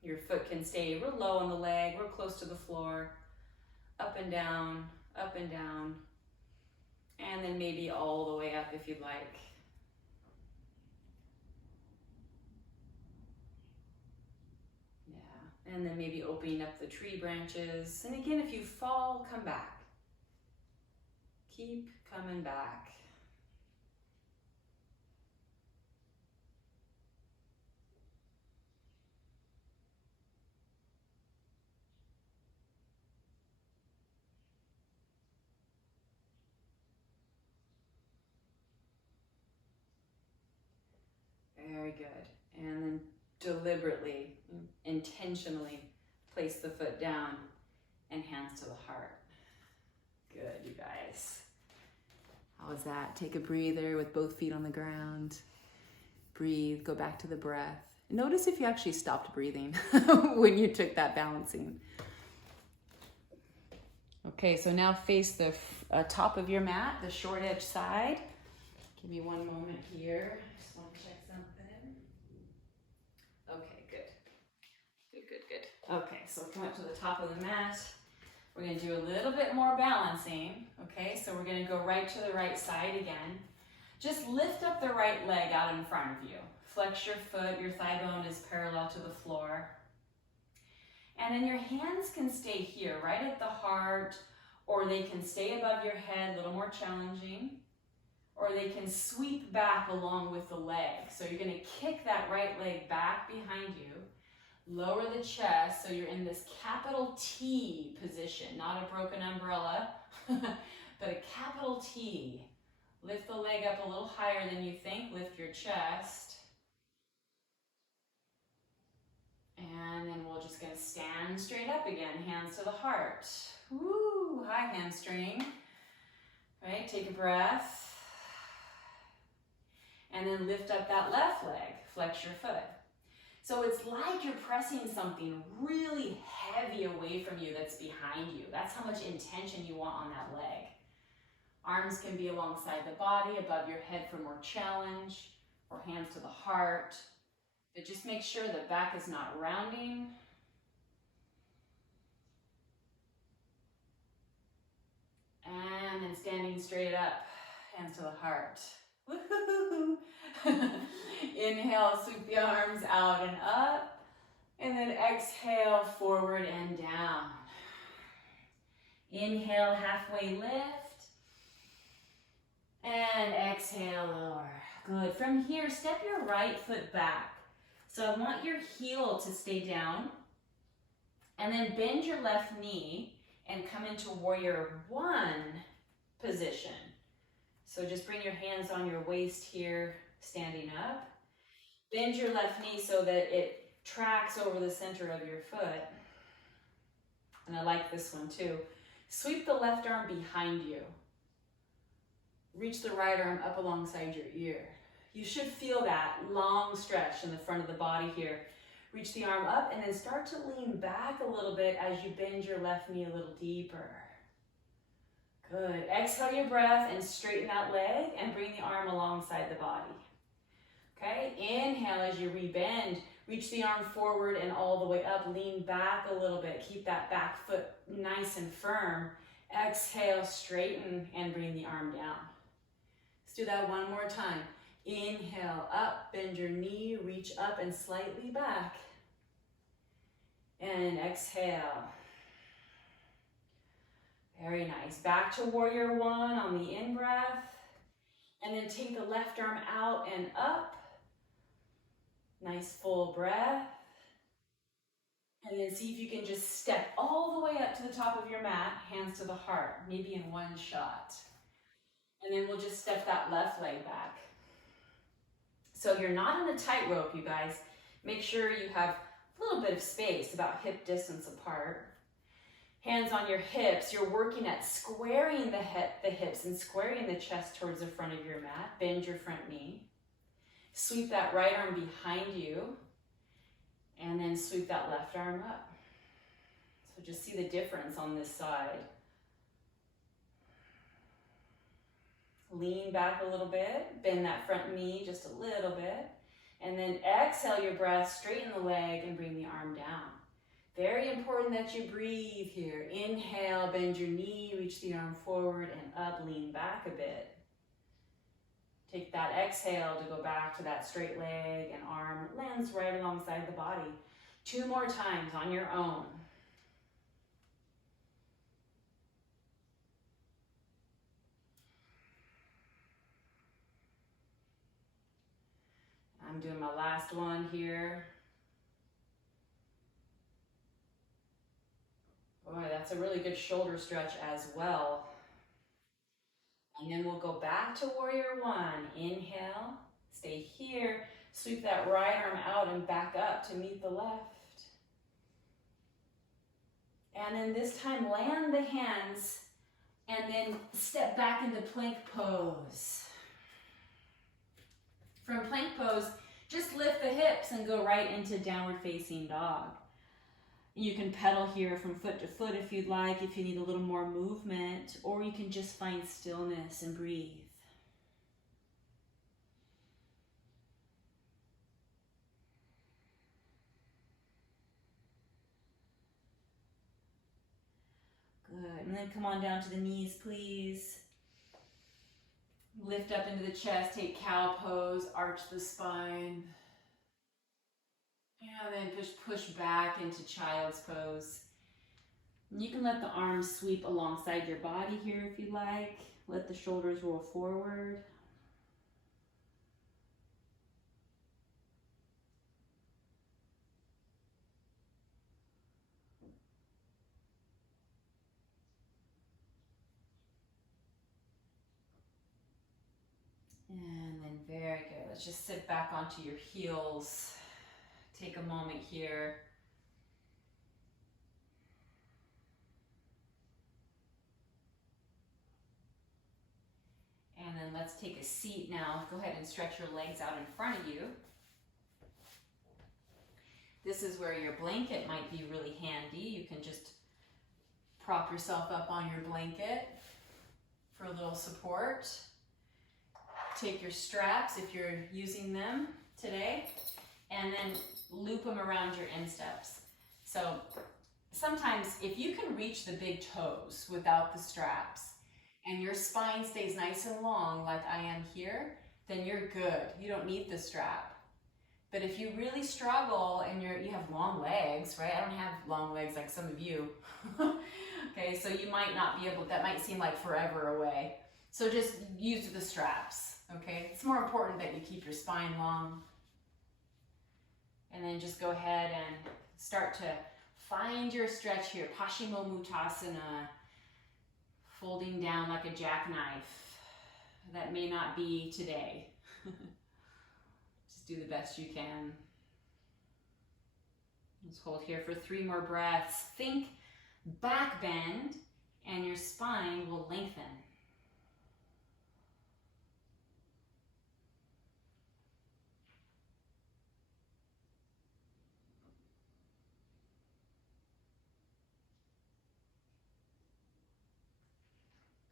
Your foot can stay real low on the leg, real close to the floor. Up and down, up and down. And then maybe all the way up if you'd like. Yeah, and then maybe opening up the tree branches. And again, if you fall, come back. Keep coming back. Very good. And then deliberately, intentionally place the foot down and hands to the heart. Good, you guys. How was that? Take a breather with both feet on the ground. Breathe, go back to the breath. Notice if you actually stopped breathing when you took that balancing. Okay, so now face the top of your mat, the short edge side. Give me one moment here. Just want to check something. Okay, good. Good, good, good. Okay, so come up to the top of the mat. We're going to do a little bit more balancing. Okay, so we're going to go right to the right side again. Just lift up the right leg out in front of you. Flex your foot, your thigh bone is parallel to the floor. And then your hands can stay here, right at the heart, or they can stay above your head, a little more challenging. Or they can sweep back along with the leg. So you're going to kick that right leg back behind you. Lower the chest so you're in this capital T position, not a broken umbrella, but a capital T. Lift the leg up a little higher than you think. Lift your chest. And then we're just going to stand straight up again, hands to the heart. Woo, high hamstring. Right, take a breath. And then lift up that left leg, flex your foot. So it's like you're pressing something really heavy away from you that's behind you. That's how much intention you want on that leg. Arms can be alongside the body, above your head for more challenge, or hands to the heart. But just make sure the back is not rounding. And then standing straight up, hands to the heart. Woo-hoo-hoo. Inhale, sweep the arms out and up. And then exhale, forward and down. Inhale, halfway lift. And exhale. exhale, lower. Good. From here, step your right foot back. So I want your heel to stay down. And then bend your left knee and come into warrior one position. So just bring your hands on your waist here, standing up. Bend your left knee so that it tracks over the center of your foot. And I like this one too. Sweep the left arm behind you. Reach the right arm up alongside your ear. You should feel that long stretch in the front of the body here. Reach the arm up and then start to lean back a little bit as you bend your left knee a little deeper. Good. Exhale your breath and straighten that leg and bring the arm alongside the body. Okay, inhale as you rebend. Reach the arm forward and all the way up. Lean back a little bit. Keep that back foot nice and firm. Exhale, straighten, and bring the arm down. Let's do that one more time. Inhale, up, bend your knee, reach up and slightly back. And exhale. Very nice. Back to warrior one on the in-breath. And then take the left arm out and up. Nice full breath. And then see if you can just step all the way up to the top of your mat, hands to the heart, maybe in one shot. And then we'll just step that left leg back. So you're not on a tightrope, you guys. Make sure you have a little bit of space, about hip distance apart. Hands on your hips. You're working at squaring the hips and squaring the chest towards the front of your mat. Bend your front knee. Sweep that right arm behind you. And then sweep that left arm up. So just see the difference on this side. Lean back a little bit, bend that front knee just a little bit, and then exhale your breath, straighten the leg, and bring the arm down. Very important that you breathe here. Inhale, bend your knee, reach the arm forward and up, lean back a bit. Take that exhale to go back to that straight leg and arm lands right alongside the body. 2 more times on your own. I'm doing my last one here. Boy, that's a really good shoulder stretch as well. And then we'll go back to warrior one. Inhale, stay here. Sweep that right arm out and back up to meet the left. And then this time land the hands and then step back into plank pose. From plank pose, just lift the hips and go right into downward facing dog. You can pedal here from foot to foot if you'd like, if you need a little more movement, or you can just find stillness and breathe. Good, and then come on down to the knees, please. Lift up into the chest, take cow pose, arch the spine. And then push back into child's pose. And you can let the arms sweep alongside your body here if you like. Let the shoulders roll forward. And then very good. Let's just sit back onto your heels. Take a moment here. And then let's take a seat now. Go ahead and stretch your legs out in front of you. This is where your blanket might be really handy. You can just prop yourself up on your blanket for a little support. Take your straps if you're using them today, and then loop them around your insteps. So sometimes if you can reach the big toes without the straps and your spine stays nice and long like I am here, then you're good. You don't need the strap. But if you really struggle and you have long legs, right? I don't have long legs like some of you. Okay, so you might not be able, that might seem like forever away. So just use the straps, okay? It's more important that you keep your spine long. And then just go ahead and start to find your stretch here. Paschimottanasana, folding down like a jackknife. That may not be today. Just do the best you can. Let's hold here for 3 more breaths. Think back bend and your spine will lengthen.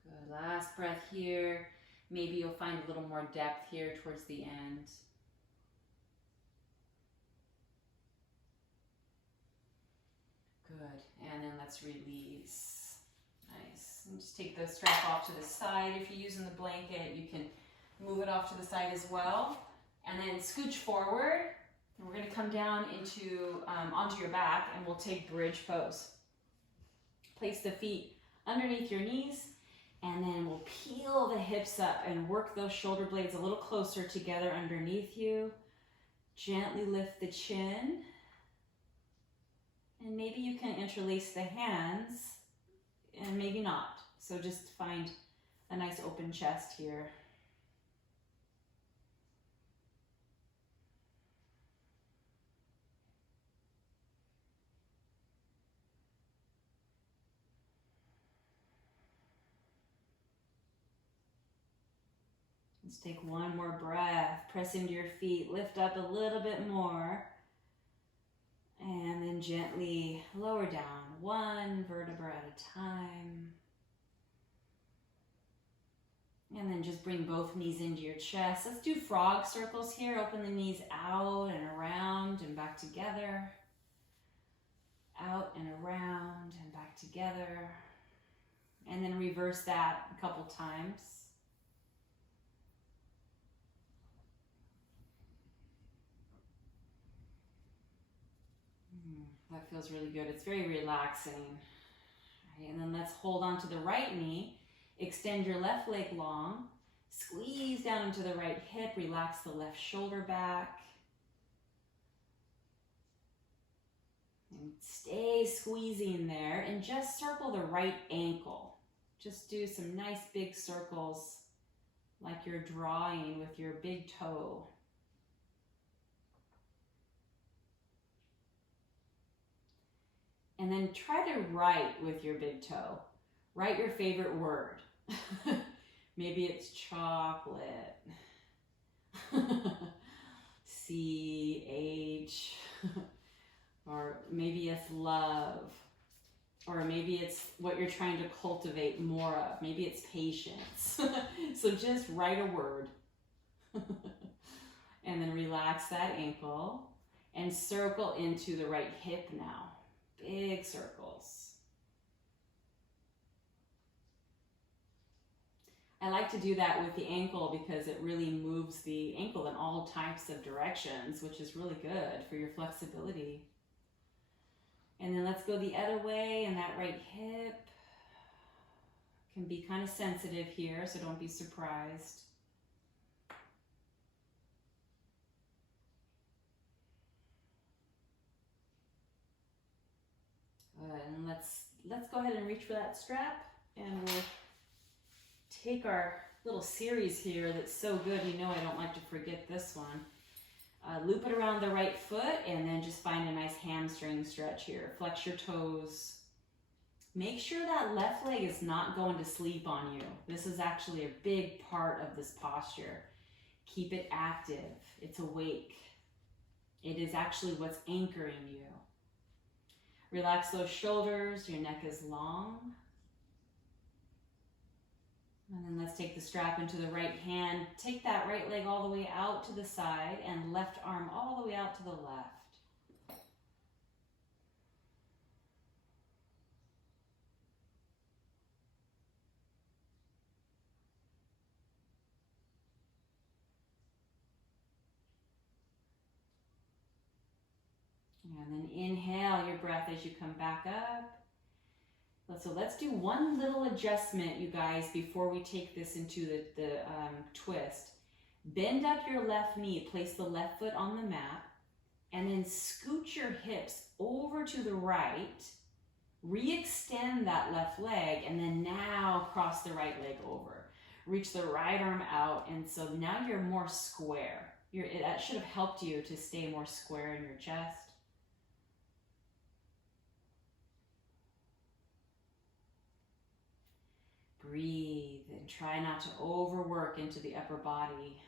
Good, last breath here. Maybe you'll find a little more depth here towards the end. Good, and then let's release. Nice, and just take the strap off to the side. If you're using the blanket, you can move it off to the side as well. And then scooch forward, and we're gonna come down into, onto your back, and we'll take bridge pose. Place the feet underneath your knees, and then we'll peel the hips up and work those shoulder blades a little closer together underneath you. Gently lift the chin. And maybe you can interlace the hands, and maybe not. So just find a nice open chest here. Let's take one more breath. Press into your feet, lift up a little bit more. And then gently lower down, 1 vertebra at a time. And then just bring both knees into your chest. Let's do frog circles here. Open the knees out and around and back together. Out and around and back together. And then reverse that a couple times. That feels really good. It's very relaxing. Right, and then let's hold on to the right knee. Extend your left leg long. Squeeze down into the right hip. Relax the left shoulder back. And stay squeezing there. And just circle the right ankle. Just do some nice big circles like you're drawing with your big toe. And then try to write with your big toe. Write your favorite word. Maybe it's chocolate. C-H. Or maybe it's love. Or maybe it's what you're trying to cultivate more of. Maybe it's patience. So just write a word. And then relax that ankle. And circle into the right hip now. Big circles. I like to do that with the ankle because it really moves the ankle in all types of directions, which is really good for your flexibility. And then let's go the other way, and that right hip can be kind of sensitive here, so don't be surprised. And let's go ahead and reach for that strap, and we'll take our little series here that's so good. You know I don't like to forget this one. Loop it around the right foot, and then just find a nice hamstring stretch here. Flex your toes. Make sure that left leg is not going to sleep on you. This is actually a big part of this posture. Keep it active. It's awake. It is actually what's anchoring you. Relax those shoulders, your neck is long. And then let's take the strap into the right hand. Take that right leg all the way out to the side and left arm all the way out to the left. And then inhale your breath as you come back up. So let's do one little adjustment, you guys, before we take this into the twist. Bend up your left knee, place the left foot on the mat, and then scoot your hips over to the right. Re-extend that left leg, and then now cross the right leg over. Reach the right arm out, and so now you're more square. That should have helped you to stay more square in your chest. Breathe and try not to overwork into the upper body.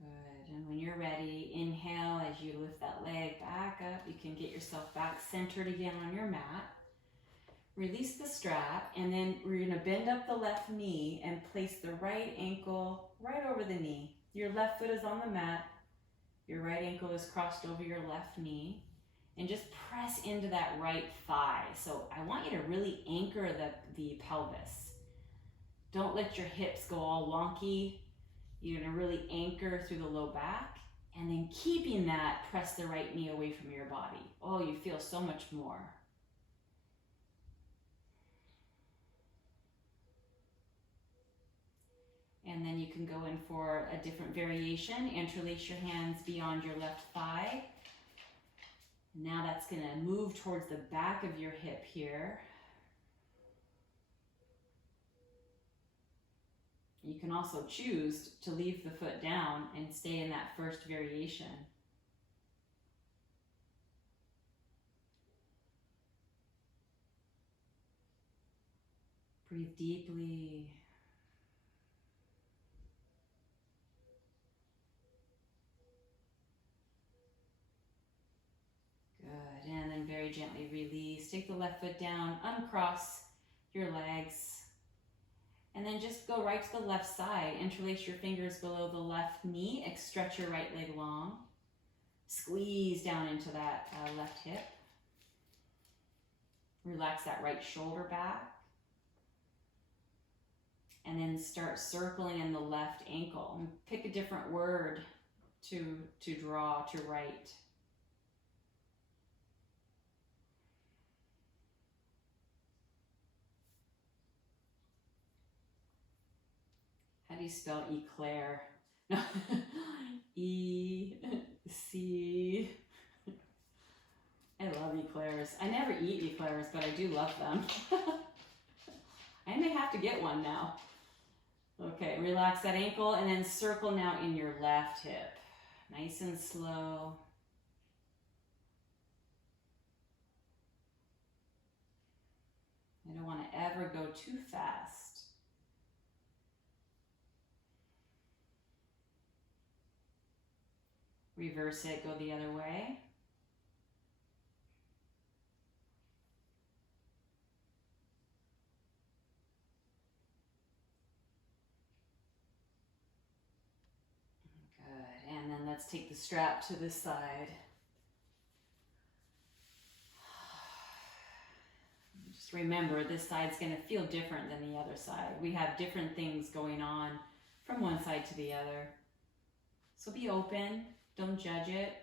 Good, and when you're ready, inhale as you lift that leg back up. You can get yourself back centered again on your mat. Release the strap, and then we're gonna bend up the left knee and place the right ankle right over the knee. Your left foot is on the mat, your right ankle is crossed over your left knee, and just press into that right thigh. So I want you to really anchor the pelvis. Don't let your hips go all wonky. You're gonna really anchor through the low back, and then keeping that, press the right knee away from your body. Oh, you feel so much more. And then you can go in for a different variation. Interlace your hands beyond your left thigh. Now that's gonna move towards the back of your hip here. You can also choose to leave the foot down and stay in that first variation. Breathe deeply. Good, and then very gently release. Take the left foot down, uncross your legs, and then just go right to the left side. Interlace your fingers below the left knee, stretch your right leg long, squeeze down into that left hip. Relax that right shoulder back, and then start circling in the left ankle. Pick a different word to draw to write. How do you spell eclair? No. E-C. I love eclairs. I never eat eclairs, but I do love them. I may have to get one now. Okay, relax that ankle and then circle now in your left hip. Nice and slow. I don't want to ever go too fast. Reverse it, go the other way. Good, and then let's take the strap to this side. Just remember, this side's gonna feel different than the other side. We have different things going on from one side to the other. So be open. Don't judge it.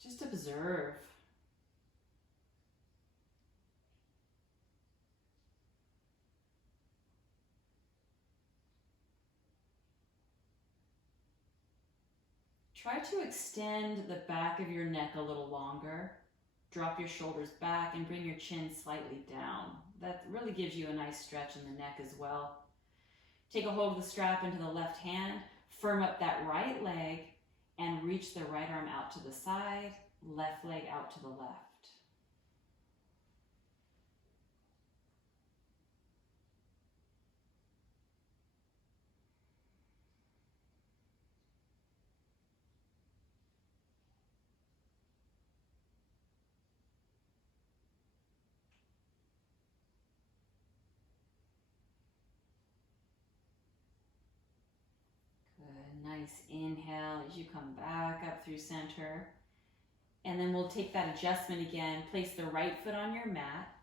Just observe. Try to extend the back of your neck a little longer. Drop your shoulders back and bring your chin slightly down. That really gives you a nice stretch in the neck as well. Take a hold of the strap into the left hand. Firm up that right leg and reach the right arm out to the side, left leg out to the left. Nice inhale as you come back up through center. And then we'll take that adjustment again. Place the right foot on your mat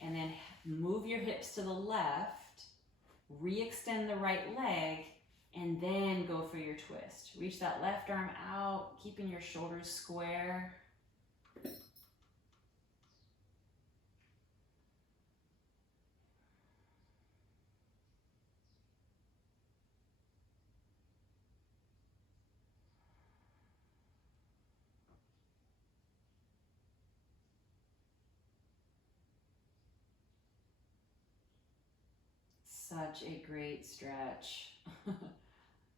and then move your hips to the left Re-extend the right leg and then go for your twist. Reach that left arm out, keeping your shoulders square. Such a great stretch. It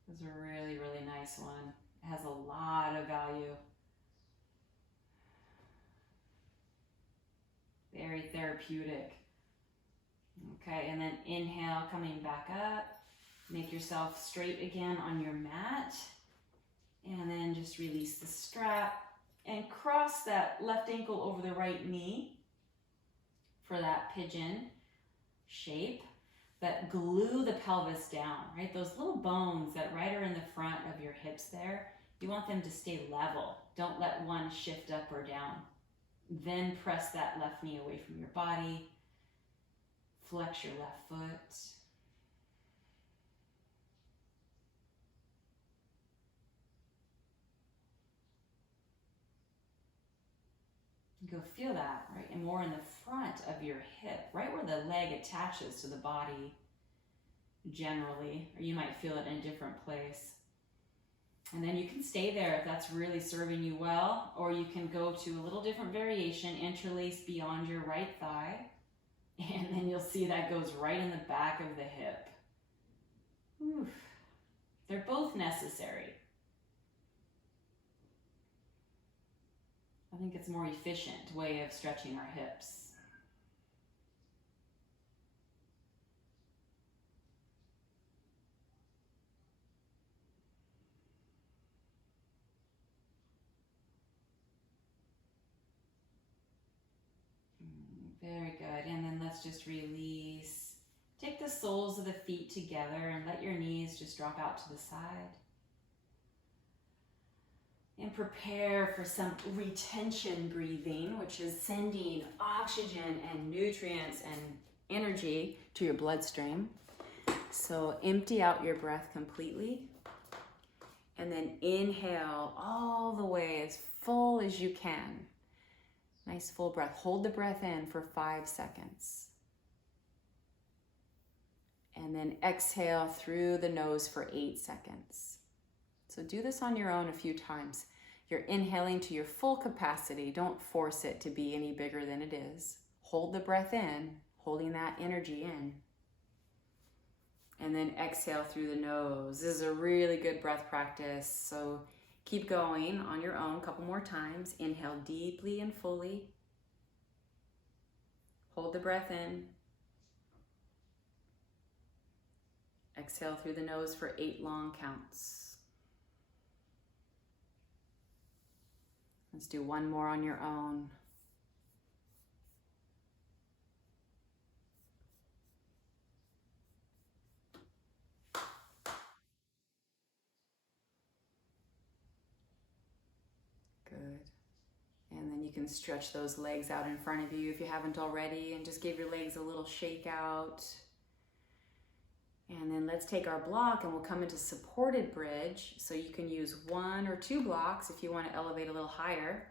was a really, really nice one. It has a lot of value. Very therapeutic. Okay, and then inhale, coming back up. Make yourself straight again on your mat. And then just release the strap and cross that left ankle over the right knee for that pigeon shape. But glue the pelvis down, right? Those little bones that right are in the front of your hips there, you want them to stay level. Don't let one shift up or down. Then press that left knee away from your body. Flex your left foot. Go feel that, right? And more in the front of your hip, right where the leg attaches to the body generally, or you might feel it in a different place. And then you can stay there if that's really serving you well, or you can go to a little different variation, interlace beyond your right thigh, and then you'll see that goes right in the back of the hip. Oof. They're both necessary. I think it's a more efficient way of stretching our hips. Very good. And then let's just release. Take the soles of the feet together and let your knees just drop out to the side. And prepare for some retention breathing, which is sending oxygen and nutrients and energy to your bloodstream. So empty out your breath completely. And then inhale all the way as full as you can. Nice full breath. Hold the breath in for 5 seconds. And then exhale through the nose for 8 seconds. So do this on your own a few times. You're inhaling to your full capacity. Don't force it to be any bigger than it is. Hold the breath in, holding that energy in. And then exhale through the nose. This is a really good breath practice. So keep going on your own a couple more times. Inhale deeply and fully. Hold the breath in. Exhale through the nose for 8 long counts. Let's do one more on your own. Good. And then you can stretch those legs out in front of you if you haven't already, and just give your legs a little shake out. And then let's take our block and we'll come into supported bridge. So you can use 1 or 2 blocks if you want to elevate a little higher.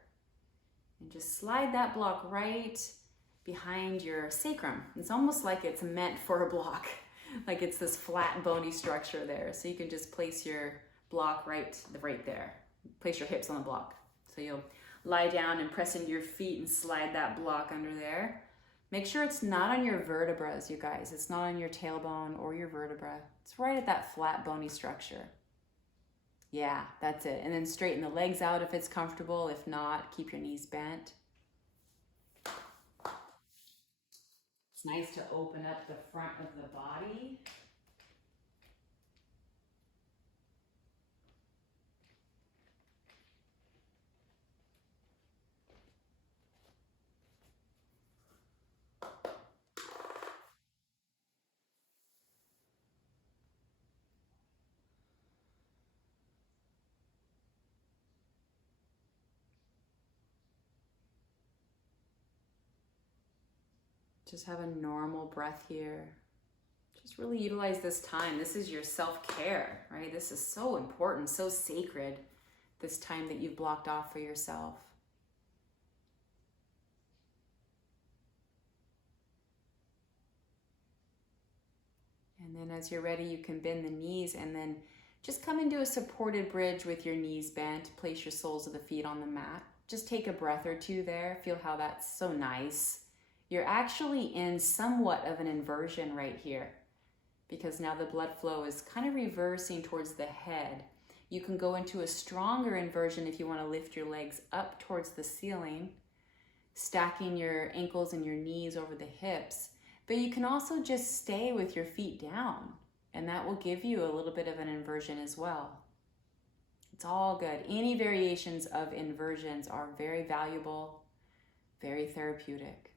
And just slide that block right behind your sacrum. It's almost like it's meant for a block, like it's this flat bony structure there. So you can just place your block right there. Place your hips on the block. So you'll lie down and press into your feet and slide that block under there. Make sure it's not on your vertebrae, you guys. It's not on your tailbone or your vertebra. It's right at that flat bony structure. Yeah, that's it. And then straighten the legs out if it's comfortable. If not, keep your knees bent. It's nice to open up the front of the body. Just have a normal breath here. Just Just really utilize this time. This is your self-care, right? This is so important, so sacred, this time that you've blocked off for yourself. And then as you're ready, you can bend the knees and then just come into a supported bridge with your knees bent. Place your soles of the feet on the mat. Just take a breath or two there. Feel how that's so nice. You're actually in somewhat of an inversion right here because now the blood flow is kind of reversing towards the head. You can go into a stronger inversion if you want to lift your legs up towards the ceiling, stacking your ankles and your knees over the hips. But you can also just stay with your feet down, and that will give you a little bit of an inversion as well. It's all good. Any variations of inversions are very valuable, very therapeutic.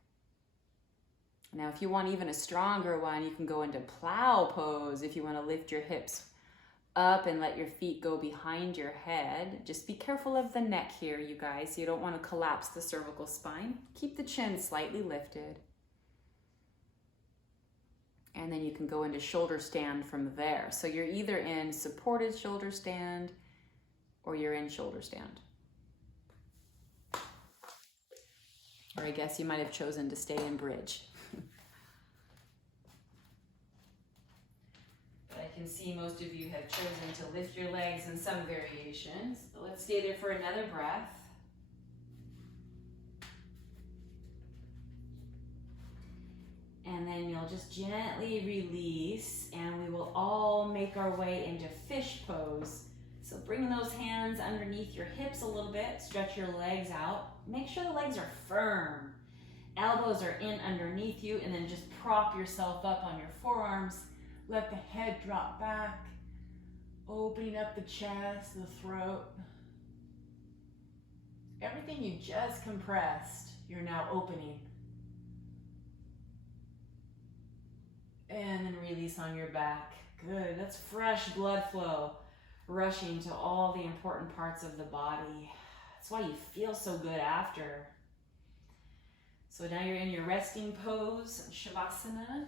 Now, if you want even a stronger one, you can go into plow pose if you want to lift your hips up and let your feet go behind your head. Just be careful of the neck here, you guys. You don't want to collapse the cervical spine. Keep the chin slightly lifted. And then you can go into shoulder stand from there. So you're either in supported shoulder stand or you're in shoulder stand. Or I guess you might have chosen to stay in bridge. But I can see most of you have chosen to lift your legs in some variations. But let's stay there for another breath. And then you'll just gently release, and we will all make our way into fish pose. So bring those hands underneath your hips a little bit, stretch your legs out. Make sure the legs are firm. Elbows are in underneath you, and then just prop yourself up on your forearms. Let the head drop back, opening up the chest, the throat. Everything you just compressed, you're now opening. And then release on your back. Good, that's fresh blood flow rushing to all the important parts of the body. That's why you feel so good after. So now you're in your resting pose, Shavasana.